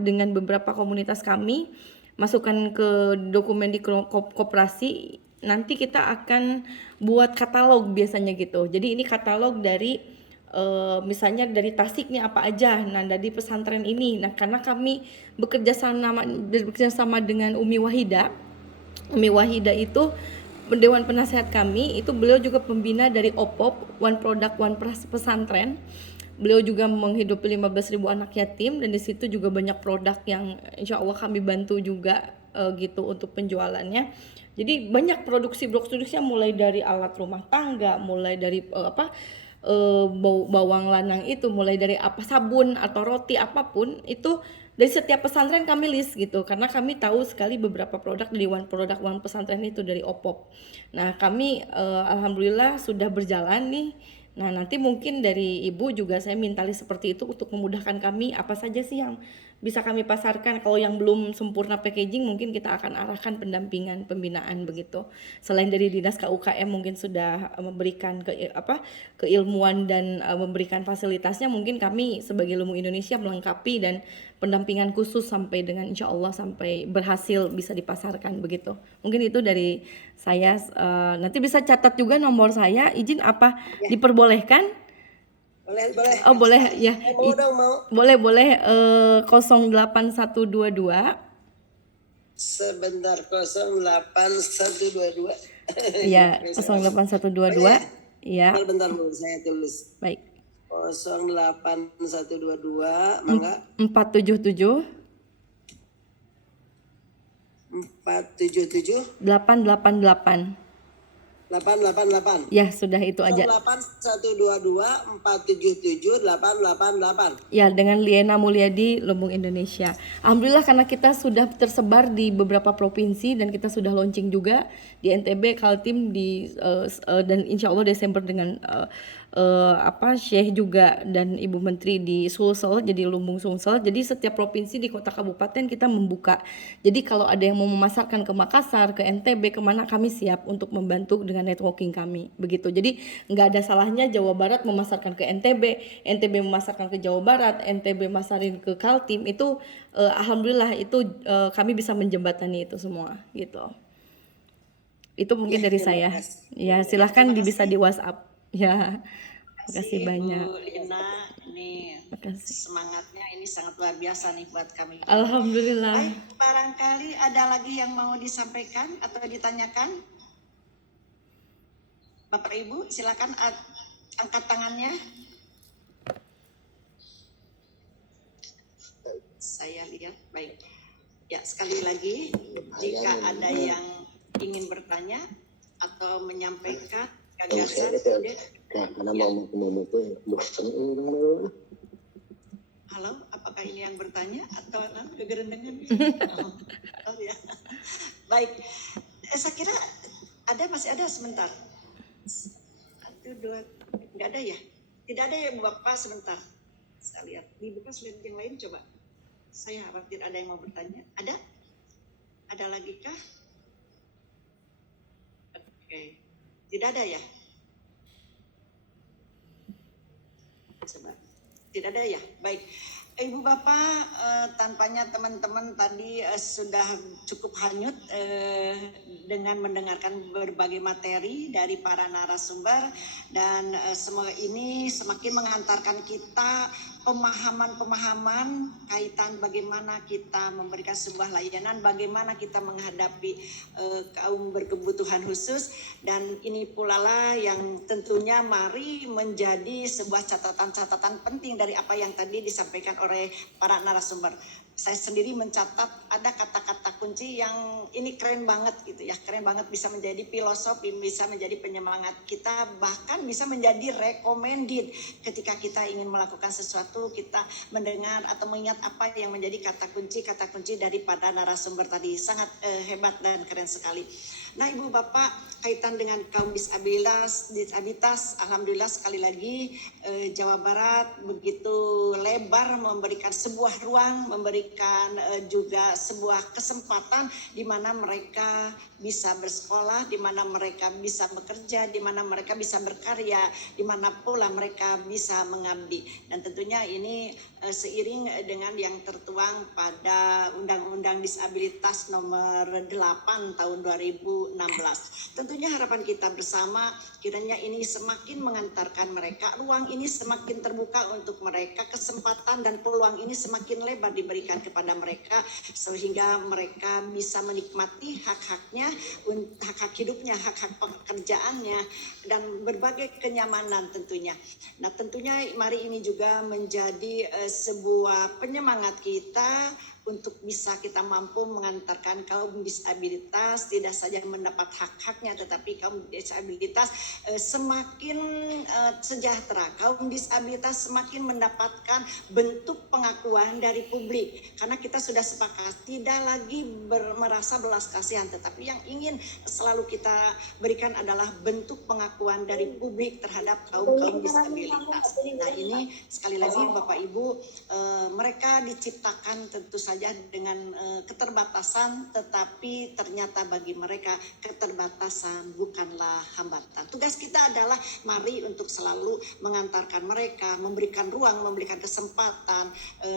dengan beberapa komunitas kami, masukkan ke dokumen di koperasi. Nanti kita akan buat katalog biasanya gitu. Jadi ini katalog dari misalnya dari Tasik nih apa aja, nah dari pesantren ini. Nah, karena kami bekerja sama dengan Umi Wahida itu Dewan Penasehat kami, itu beliau juga pembina dari OPOP, One Product One Pesantren. Beliau juga menghidupi 15.000 anak yatim, dan di situ juga banyak produk yang insya Allah kami bantu juga gitu untuk penjualannya. Jadi banyak produksi-produksinya, mulai dari alat rumah tangga, mulai dari bawang lanang itu, mulai dari sabun atau roti, apapun itu dari setiap pesantren kami list gitu, karena kami tahu sekali beberapa produk dari One Product One Pesantren itu dari OPOP. Nah, kami alhamdulillah sudah berjalan nih. Nah, nanti mungkin dari Ibu juga saya minta list seperti itu untuk memudahkan kami, apa saja sih yang bisa kami pasarkan. Kalau yang belum sempurna packaging, mungkin kita akan arahkan pendampingan pembinaan begitu. Selain dari Dinas KUKM mungkin sudah memberikan keilmuan dan memberikan fasilitasnya, mungkin kami sebagai Lumu Indonesia melengkapi dan pendampingan khusus sampai dengan insya Allah sampai berhasil bisa dipasarkan begitu. Mungkin itu dari saya. Nanti bisa catat juga nomor saya, izin apa diperbolehkan? Boleh. Oh boleh ya. Mau. Boleh 08122. Sebentar, 08122. Iya, 08122. Iya. Bentar Bu, saya tulis. Baik. 08122, mangga 477 477 888. 888. Ya, sudah itu aja. 08122 477 888. Ya, dengan Liena Mulyadi, Lumbung Indonesia. Alhamdulillah karena kita sudah tersebar di beberapa provinsi dan kita sudah launching juga di NTB, Kaltim dan insya Allah Desember dengan Syekh juga dan Ibu Menteri di Sulsel, jadi Lumbung Sumsel. Jadi setiap provinsi di kota kabupaten kita membuka. Jadi kalau ada yang mau memasarkan ke Makassar, ke NTB, kemana, kami siap untuk membantu dengan networking kami. Begitu. Jadi nggak ada salahnya Jawa Barat memasarkan ke NTB, NTB memasarkan ke Jawa Barat, NTB masarin ke Kaltim. Itu alhamdulillah itu kami bisa menjembatani itu semua gitu. Itu mungkin dari saya. Ya, silahkan bisa di WhatsApp. Ya. Terima kasih banyak. Bu Lina, ini Makasih. semangatnya ini sangat luar biasa nih buat kami. Alhamdulillah. Baik, barangkali ada lagi yang mau disampaikan atau ditanyakan? Bapak Ibu, silakan angkat tangannya. Saya lihat, baik. Ya, sekali lagi, jika ada yang ingin bertanya atau menyampaikan gagasan, halo, apakah ini yang bertanya atau kegerendengan? Oh, ya. Baik, saya kira masih ada sebentar. 1, 2, nggak ada ya? Tidak ada ya Bapak, sebentar. Saya lihat, dibuka slide yang lain coba. Saya khawatir ada yang mau bertanya. Ada? Ada lagi kah? Oke, tidak ada ya? Coba. Tidak ada ya? Baik. Ibu Bapak, tampaknya teman-teman tadi sudah cukup hanyut dengan mendengarkan berbagai materi dari para narasumber dan semoga ini semakin menghantarkan kita pemahaman-pemahaman kaitan bagaimana kita memberikan sebuah layanan, bagaimana kita menghadapi kaum berkebutuhan khusus, dan ini pula lah yang tentunya mari menjadi sebuah catatan-catatan penting dari apa yang tadi disampaikan oleh para narasumber. Saya sendiri mencatat ada kata-kata kunci yang ini keren banget gitu ya, keren banget, bisa menjadi filosofi, bisa menjadi penyemangat kita, bahkan bisa menjadi recommended ketika kita ingin melakukan sesuatu, kita mendengar atau mengingat apa yang menjadi kata kunci daripada narasumber tadi. Sangat hebat dan keren sekali. Nah, Ibu Bapak, kaitan dengan kaum disabilitas, alhamdulillah sekali lagi Jawa Barat begitu lebar memberikan sebuah ruang, memberikan juga sebuah kesempatan di mana mereka bisa bersekolah, di mana mereka bisa bekerja, di mana mereka bisa berkarya, di mana pula mereka bisa mengabdi. Dan tentunya ini seiring dengan yang tertuang pada Undang-Undang Disabilitas nomor 8 tahun 2016. Tentunya harapan kita bersama kiranya ini semakin mengantarkan mereka, ruang ini semakin terbuka untuk mereka, kesempatan dan peluang ini semakin lebar diberikan kepada mereka sehingga mereka bisa menikmati hak-haknya, hak-hak hidupnya, hak-hak pekerjaannya, dan berbagai kenyamanan tentunya. Nah, tentunya mari ini juga menjadi sebuah penyemangat kita untuk bisa kita mampu mengantarkan kaum disabilitas tidak saja mendapat hak-haknya, tetapi kaum disabilitas semakin sejahtera, kaum disabilitas semakin mendapatkan bentuk pengakuan dari publik, karena kita sudah sepakat tidak lagi merasa belas kasihan, tetapi yang ingin selalu kita berikan adalah bentuk pengakuan dari publik terhadap kaum disabilitas. Nah, ini sekali lagi Bapak Ibu, mereka diciptakan tentu saja dengan keterbatasan, tetapi ternyata bagi mereka keterbatasan bukanlah hambatan. Tugas kita adalah mari untuk selalu mengantarkan mereka, memberikan ruang, memberikan kesempatan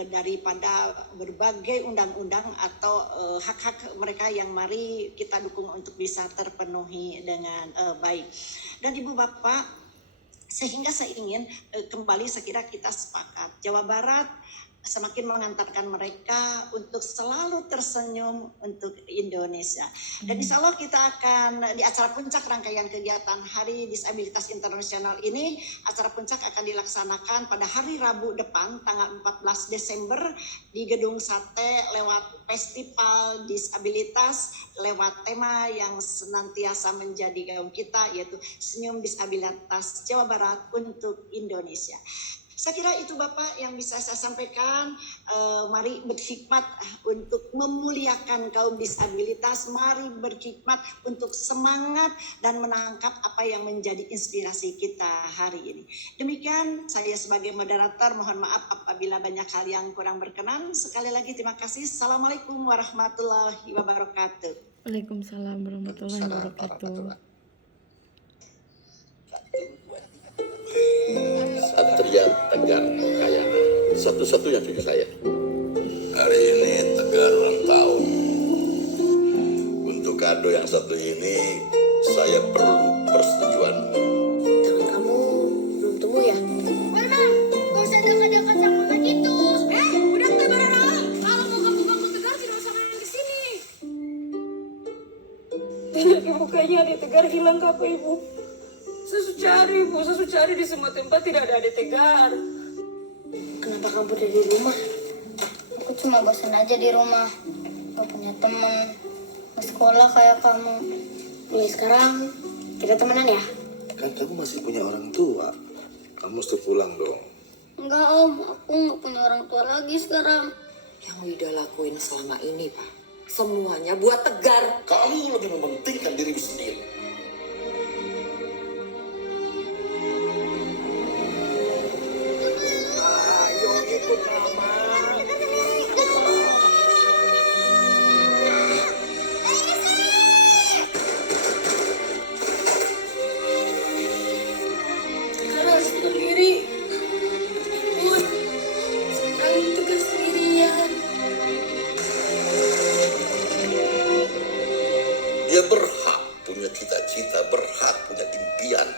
daripada berbagai undang-undang atau hak-hak mereka yang mari kita dukung untuk bisa terpenuhi dengan baik. Dan Ibu Bapak, sehingga saya ingin kembali, saya kira kita sepakat Jawa Barat semakin mengantarkan mereka untuk selalu tersenyum untuk Indonesia. Dan insya Allah kita akan di acara puncak rangkaian kegiatan Hari Disabilitas Internasional ini, acara puncak akan dilaksanakan pada hari Rabu depan tanggal 14 Desember di Gedung Sate lewat Festival Disabilitas, lewat tema yang senantiasa menjadi gaung kita, yaitu Senyum Disabilitas Jawa Barat untuk Indonesia. Saya kira itu Bapak yang bisa saya sampaikan. Mari berhikmat untuk memuliakan kaum disabilitas. Mari berhikmat untuk semangat dan menangkap apa yang menjadi inspirasi kita hari ini. Demikian saya sebagai moderator mohon maaf apabila banyak hal yang kurang berkenan. Sekali lagi terima kasih. Assalamualaikum warahmatullahi wabarakatuh. Waalaikumsalam warahmatullahi wabarakatuh. Satria Tegar Kayana, satu-satunya cucu saya. Hari ini Tegar ulang tahun. Untuk kado yang satu ini, saya perlu persetujuanmu. Tangan kamu belum tumbuh ya? Mama, gak usah dekat-dekat sama kan gitu. Udah kita bareng. Kalau mau kamu Tegar tidak usah main ke sini. Dari mukanya adik Tegar hilang ke apa ibu? Saya cari di semua tempat tidak ada adik Tegar. Kenapa kamu udah di rumah? Aku cuma bosan aja di rumah. Gak punya teman. Gak sekolah kayak kamu. Nih sekarang kita temenan ya? Kan kamu masih punya orang tua. Kamu mesti pulang dong. Enggak om, aku gak punya orang tua lagi sekarang. Yang Wida lakuin selama ini, Pak, semuanya buat Tegar. Kamu lebih mementingkan dirimu sendiri. Ayo ikut Rama. Tegar harus sendiri. Bun, sekarang Tegar sendirian. Dia berhak punya cita-cita, berhak punya impian.